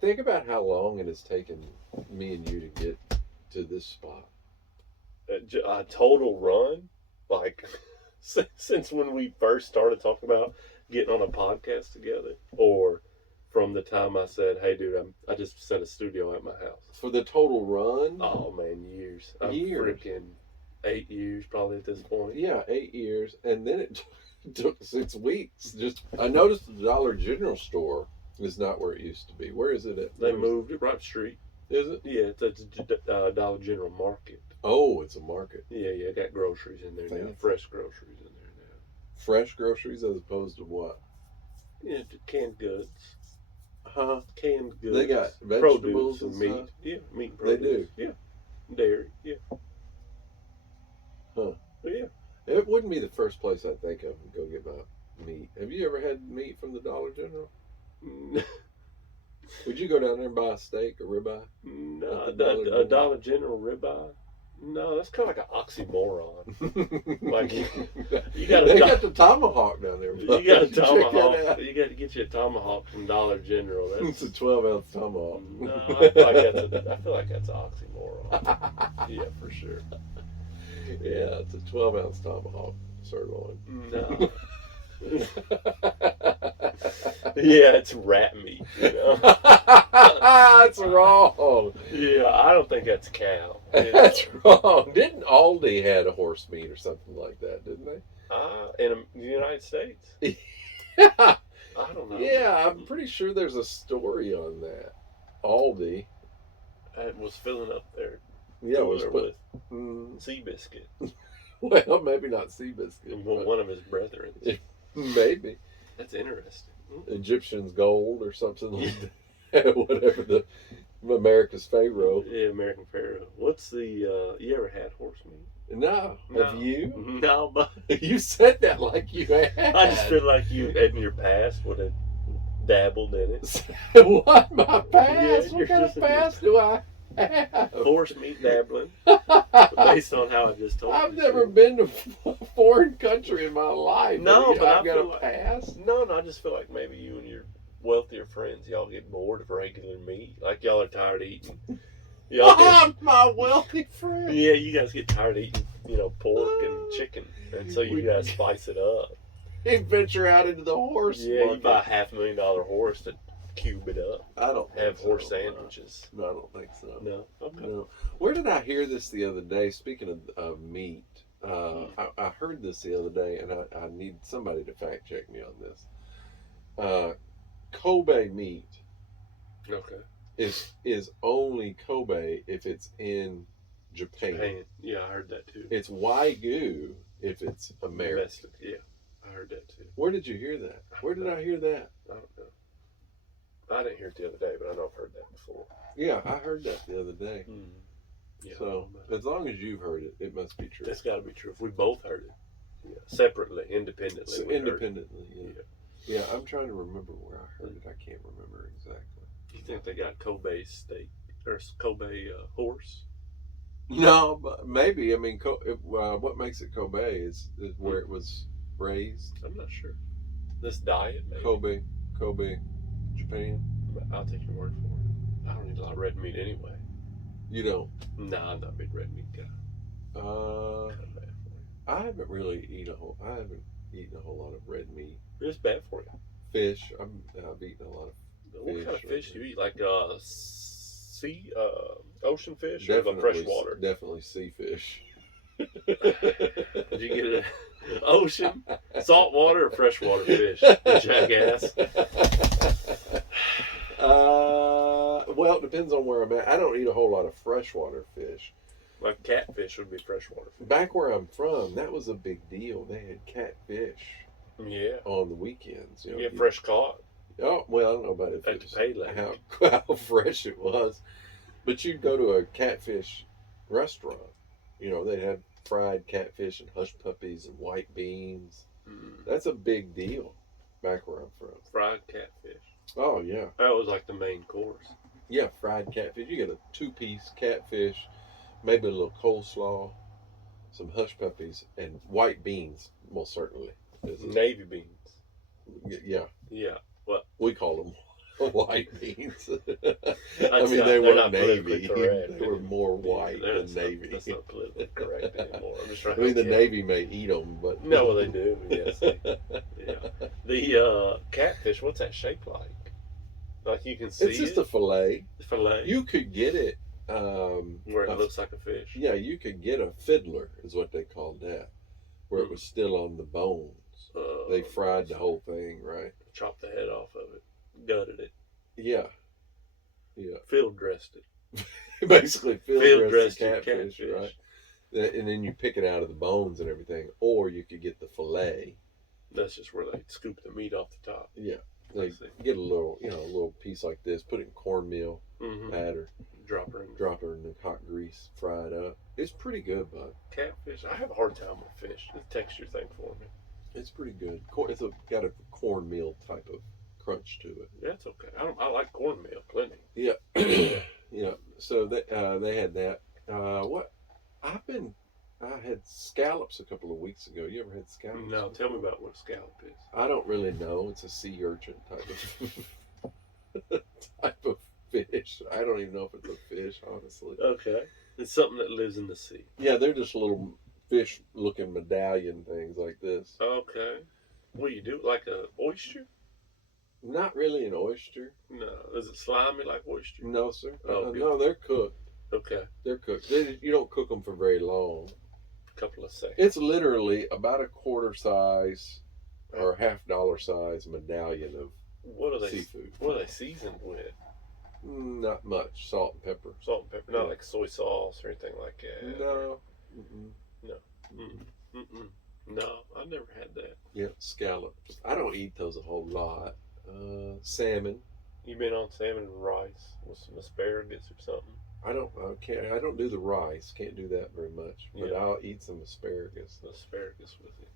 Think about how long it has taken me and you to get to this spot. A total run, like since when we first started talking about getting on a podcast together, or from the time I said, "Hey, dude, I just set a studio at my house." For the total run? Oh man, years. Years. Freaking 8 years probably at this point. Yeah, 8 years. And then it took 6 weeks. Just I noticed the Dollar General store is not where it used to be. Where is it at? They moved it right up the street. Is it? Yeah, it's a Dollar General Market. Oh, it's a market. Yeah, got groceries in there now. Fresh groceries in there now. Fresh groceries as opposed to what? Yeah, canned goods. Huh? Canned goods. They got vegetables and meat. stuff? Yeah, meat and produce. They do? Yeah. Dairy, yeah. Huh. But yeah. It wouldn't be the first place I'd think of to go get my meat. Have you ever had meat from the Dollar General? Would you go down there and buy a steak, a ribeye? No, a Dollar General ribeye? No, that's kind of like an oxymoron. Like you got they got the tomahawk down there. You got a tomahawk. You got to get you a tomahawk from Dollar General. It's a 12-ounce tomahawk. No, I feel like that's an oxymoron. Yeah, for sure. Yeah, it's a 12-ounce tomahawk sirloin. No. Yeah, it's rat meat. You know? That's wrong. Yeah, I don't think that's cow. That's wrong. Didn't Aldi had a horse meat or something like that? Didn't they? In the United States. Yeah. I don't know. Yeah, I'm pretty sure there's a story on that. Aldi. It was filling up there. Yeah, it was with Seabiscuit. Well, maybe not Seabiscuit. One of his brethren. Maybe. That's interesting. Egyptian's gold or something like that. Whatever the America's Pharaoh. Yeah, American Pharaoh. What's the you ever had horse meat? No. Have you? No, but you said that like you had. I just feel like you in your past would have dabbled in it. What? My past? Yeah, what kind of past do I have? Horse meat dabbling. Based on how I just told you. I've never been to a foreign country in my life. No, but I've got feel a past. No, I just feel like maybe you and your wealthier friends, y'all get bored of regular meat. Like y'all are tired of eating. My wealthy friend. Yeah, you guys get tired of eating, pork and chicken, and so you guys spice it up. You venture out into the horse Yeah, market. you buy a $500,000 horse to cube it up. I don't have think horse so. sandwiches. No, I don't think so. No, okay. No. Where did I hear this the other day? Speaking of meat, I heard this the other day, and I need somebody to fact check me on this. Kobe meat. Okay. Is only Kobe if it's in Japan. Yeah, I heard that too. It's Wagyu if it's American. Domestic. Yeah, I heard that too. Where did you hear that? Where did I hear that? I don't know. I didn't hear it the other day, but I know I've heard that before. Yeah, I heard that the other day. Yeah, so as long as you've heard it, it must be true. It's got to be true. If we both heard it, separately, independently. So independently, yeah. I'm trying to remember where I heard it. I can't remember exactly. You think they got Kobe steak or Kobe horse? No, but maybe. I mean, what makes it Kobe is where it was raised. I'm not sure. This diet, maybe. Kobe, Japan. I'll take your word for it. I don't eat a lot of red meat anyway. You don't? Nah, I'm not a big red meat guy. I haven't really eaten I haven't eaten a whole lot of red meat. It's bad for you. Fish. I've eaten a lot of. What kind of fish do you eat? Like sea, ocean fish, definitely, or the fresh water? Definitely sea fish. Did you get an ocean, salt water, or freshwater fish? Jackass. Well, it depends on where I'm at. I don't eat a whole lot of freshwater fish. Like catfish would be freshwater fish. Back where I'm from, that was a big deal. They had catfish. Yeah. On the weekends. You get fresh caught. Oh, well, I don't know about how fresh it was. But you'd go to a catfish restaurant. They'd have fried catfish and hush puppies and white beans. That's a big deal back where I'm from. Fried catfish. Oh, yeah. That was like the main course. Yeah, fried catfish. You get a 2-piece catfish, maybe a little coleslaw, some hush puppies, and white beans, most certainly. Navy beans. Yeah. Yeah. What? We call them. white beans. I'd say they they're weren't not politically navy. correct They were anymore. more white Yeah, than navy. That's not politically correct anymore. I'm just trying I to mean, the help you out. Navy may eat them, but No, well, they do. Yes, yeah. The catfish, what's that shape like? Like you can see it's just a fillet. fillet You could get it. where it looks like a fish. Yeah, you could get a fiddler, is what they called that, where it was still on the bones. They fried the whole thing, right? Chopped the head off of it, gutted it, Yeah. field dressed it. Basically, field dressed the your catfish, right? And then you pick it out of the bones and everything, or you could get the fillet. That's just where they scoop the meat off the top. Yeah, like get a little piece like this, put it in cornmeal batter, drop her in the hot grease, fry it up. It's pretty good, bud. Catfish, I have a hard time with fish. It's a texture thing for me. It's pretty good. It's got a cornmeal type of crunch to it. Yeah, it's okay. I like cornmeal plenty. Yeah, yeah. So they had that. I had scallops a couple of weeks ago. You ever had scallops? No, tell me about what a scallop is. I don't really know. It's a sea urchin type of fish. I don't even know if it's a fish, honestly. Okay, it's something that lives in the sea. Yeah, they're just little fish-looking medallion things like this. Okay, what do you do? Like a oyster? Not really an oyster. No, is it slimy like oyster? No, sir. Oh, no, they're cooked. Okay, They're cooked. You don't cook them for very long. couple of seconds. It's literally about a quarter size or $half size medallion of seafood. What are they seasoned with? Not much. Salt and pepper. Salt and pepper, not like soy sauce or anything like that. No. No, I've never had that. Yeah, scallops. I don't eat those a whole lot. Salmon. You been on salmon and rice with some asparagus or something? I don't do the rice. Can't do that very much. But Yeah. I'll eat some asparagus. Asparagus with it.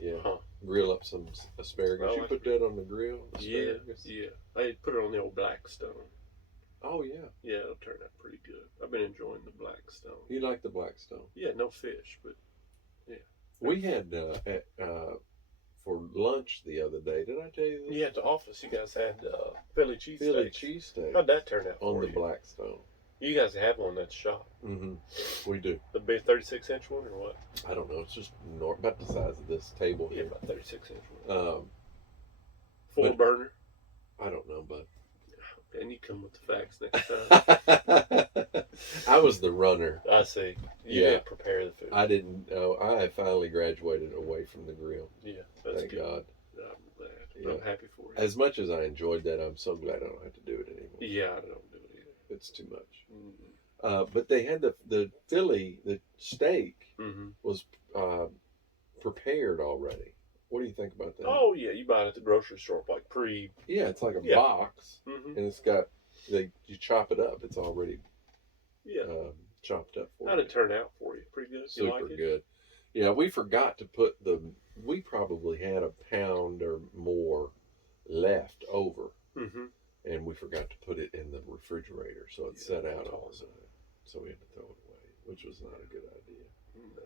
Yeah. Huh. Grill up some asparagus. I You like put that on the grill? Asparagus? Yeah. I put it on the old Blackstone. Oh, yeah. Yeah, it'll turn out pretty good. I've been enjoying the Blackstone. You like the Blackstone? Yeah, no fish, but yeah. We had for lunch the other day. Did I tell you this? Yeah, at the office, you guys had Philly cheesesteak. Philly cheesesteak. How'd that turn out on for the you? Blackstone. You guys have one that's shot. Mm-hmm. We do. The big 36-inch one or what? I don't know. It's just about the size of this table Yeah, here. about 36-inch one. But- 4-burner. I don't know, but And you come with the facts next time. I was the runner. I see. You Yeah. didn't prepare the food. I didn't know. I finally graduated away from the grill. Yeah, that's Thank good. God. I'm glad. Yeah. I'm happy for you. As much as I enjoyed that, I'm so glad I don't have to do it anymore. Yeah, I don't do it either. It's too much. Mm-hmm. But they had the Philly, the steak Mm-hmm. was prepared already. What do you think about that? Oh yeah, you buy it at the grocery store, like pre. Yeah, it's like a Yeah. box, Mm-hmm. and it's got you chop it up. It's already Yeah. chopped up for How'd you. it turn out for you? Pretty good. You Super like it? good. Yeah, we forgot to put we probably had a pound or more left over, Mm-hmm. and we forgot to put it in the refrigerator, so it set out all the time. So we had to throw it away, which was not a good idea. No.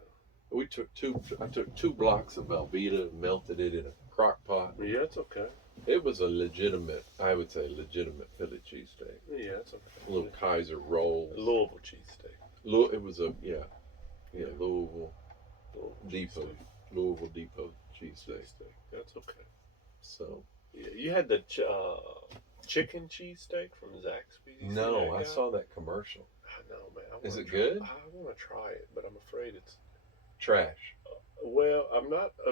I took 2 blocks of Velveeta and melted it in a crock pot. Yeah, it's okay. It was I would say legitimate Philly cheesesteak. Yeah, it's okay. A little Kaiser rolls. Louisville cheesesteak. It was Louisville Depot. Louisville Depot cheesesteak. That's okay. So Yeah, you had the chicken cheesesteak from Zaxby's. You see no, that I guy? saw that commercial. I know, man. Is it good? I want to try it, but I'm afraid it's. Trash. Well, I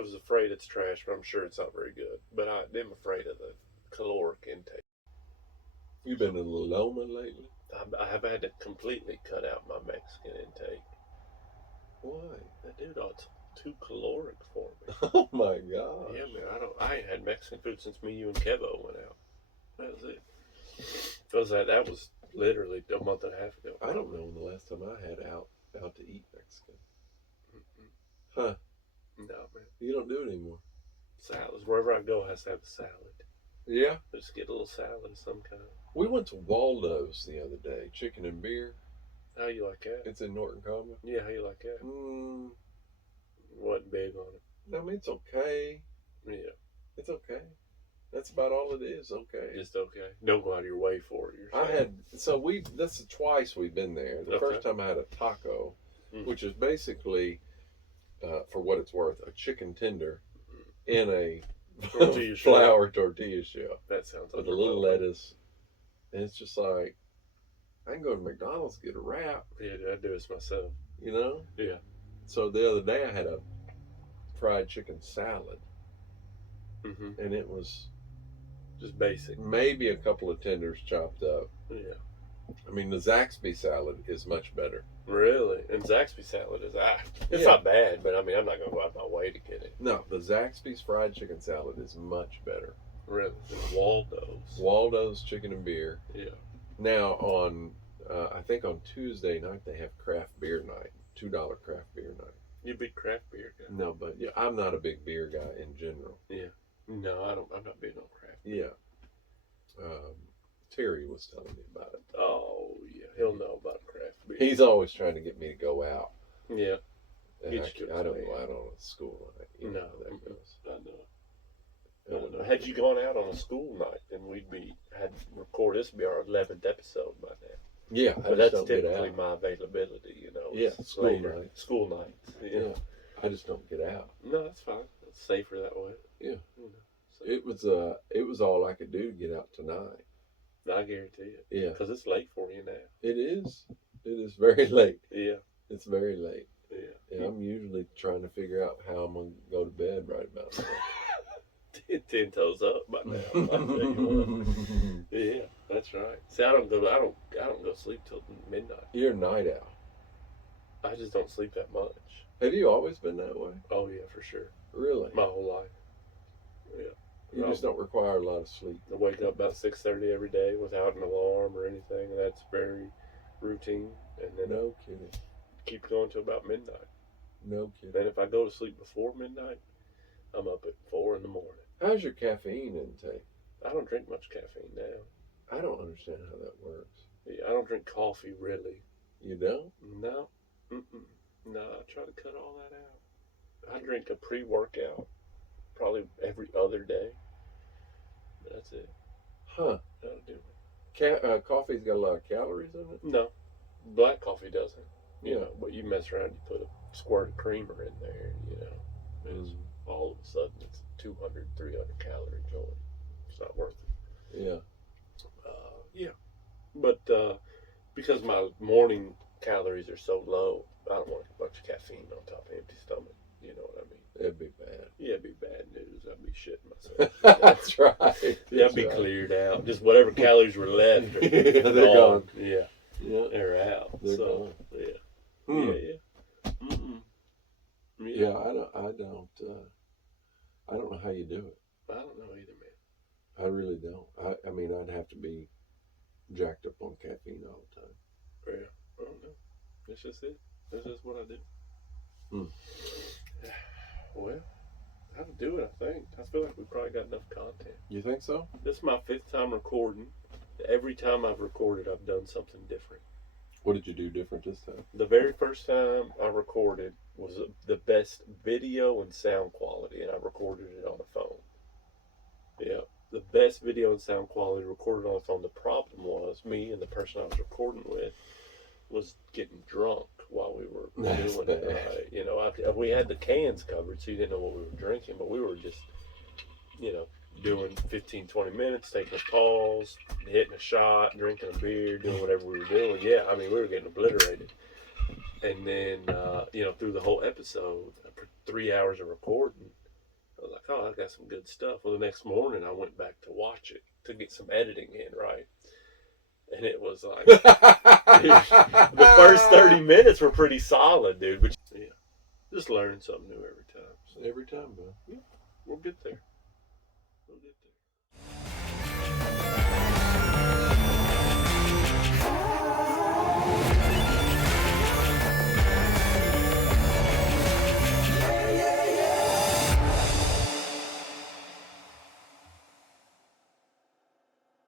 was afraid it's trash, but I'm sure it's not very good. But I'm afraid of the caloric intake. You been to Loma lately? I have had to completely cut out my Mexican intake. Why? Dude, it's too caloric for me. Oh my gosh. Yeah, man. I ain't had Mexican food since me, you, and Kevo went out. That was it. That was literally a month and a half ago. I don't know when the last time I had out to eat Mexican. Huh? No, man. You don't do it anymore. Salads. Wherever I go, has to have a salad. Yeah. Just get a little salad of some kind. We went to Waldo's the other day. Chicken and beer. How you like that? It's in Norton Common. Yeah, how you like that? Wasn't big on it. I mean, it's okay. Yeah. It's okay. That's about all it is. Okay. Just okay. Don't go out of your way for it. That's twice we've been there. The first time I had a taco, which is basically, for what it's worth, a chicken tender in a flour tortilla shell. That sounds with a little lettuce. And it's just like, I can go to McDonald's and get a wrap. Yeah, I do this myself. You know? Yeah. So the other day I had a fried chicken salad. Mm-hmm. And it was just basic. Maybe a couple of tenders chopped up. Yeah. I mean, the Zaxby salad is much better. Really? And Zaxby salad is, it's not bad, but I mean, I'm not going to go out of my way to get it. No, the Zaxby's fried chicken salad is much better. Really? Than Waldo's. Waldo's chicken and beer. Yeah. Now, I think on Tuesday night, they have craft beer night, $2 craft beer night. You a big craft beer guy? No, but yeah, I'm not a big beer guy in general. Yeah. No, I'm not big on craft. Yeah. Terry was telling me about it. Oh, yeah. He'll know about craft beer. He's always trying to get me to go out. Yeah. And I don't go out on a school night. You know how that goes. I know. Had you gone out on a school night, then had record. This would be our 11th episode by now. Yeah, but that's typically my availability, you know. Yeah, school nights. School nights. Yeah. I just don't get out. No, that's fine. It's safer that way. Yeah. You know, so. It was all I could do to get out tonight. I guarantee it. Yeah. Because it's late for you now. It is. It is very late. Yeah. It's very late. Yeah. And I'm usually trying to figure out how I'm going to go to bed right about now. 10 toes up by now. I'll tell you what. Yeah, that's right. See, I don't go to sleep till midnight. You're a night owl. I just don't sleep that much. Have you always been that way? Oh yeah, for sure. Really? My whole life. Yeah. You just don't require a lot of sleep. I wake up about 6:30 every day without an alarm or anything, and that's very routine. And then no kidding. Keep going till about midnight. No kidding. Then if I go to sleep before midnight, I'm up at 4 in the morning. How's your caffeine intake? I don't drink much caffeine now. I don't understand how that works. Yeah, I don't drink coffee really. You don't? No. No, I try to cut all that out. I drink a pre-workout probably every other day. That's it. Huh. That'll do it. Coffee's got a lot of calories in it? No. Black coffee doesn't. You know, but you mess around, you put a squirt of creamer in there, you know. All of a sudden it's 200, 300 calorie joint. It's not worth it. Yeah. Yeah. But because my morning calories are so low, I don't want a bunch of caffeine on top of an empty stomach. You know what I mean? It'd be bad. Yeah, it'd be bad news. I'd be shitting myself. That's right. Yeah, I'd be cleared out. Just whatever calories were left are they're gone. Yeah. Yeah. They're out. They're gone. Yeah. Hmm. Yeah. Yeah, I don't know how you do it. I don't know either, man. I really don't. I mean, I'd have to be jacked up on caffeine all the time. Yeah, I don't know. That's just it. That's just what I do. Well, that'll do it, I think. I feel like we probably got enough content. You think so? This is my 5th time recording. Every time I've recorded, I've done something different. What did you do different this time? The very first time I recorded was the best video and sound quality, and I recorded it on a phone. Yeah, the best video and sound quality recorded on a phone. The problem was me and the person I was recording with was getting drunk while we were doing it. You know, we had the cans covered, so you didn't know what we were drinking, but we were just, you know, doing 15, 20 minutes, taking a pause, hitting a shot, drinking a beer, doing whatever we were doing. Yeah, I mean, we were getting obliterated. And then, you know, through the whole episode, for 3 hours of recording, I was like, oh, I got some good stuff. Well, the next morning, I went back to watch it to get some editing in, right? And it was like, the first 30 minutes were pretty solid, dude. But yeah, just learn something new every time. So. Every time, man. Yeah, we'll get there. We'll get there.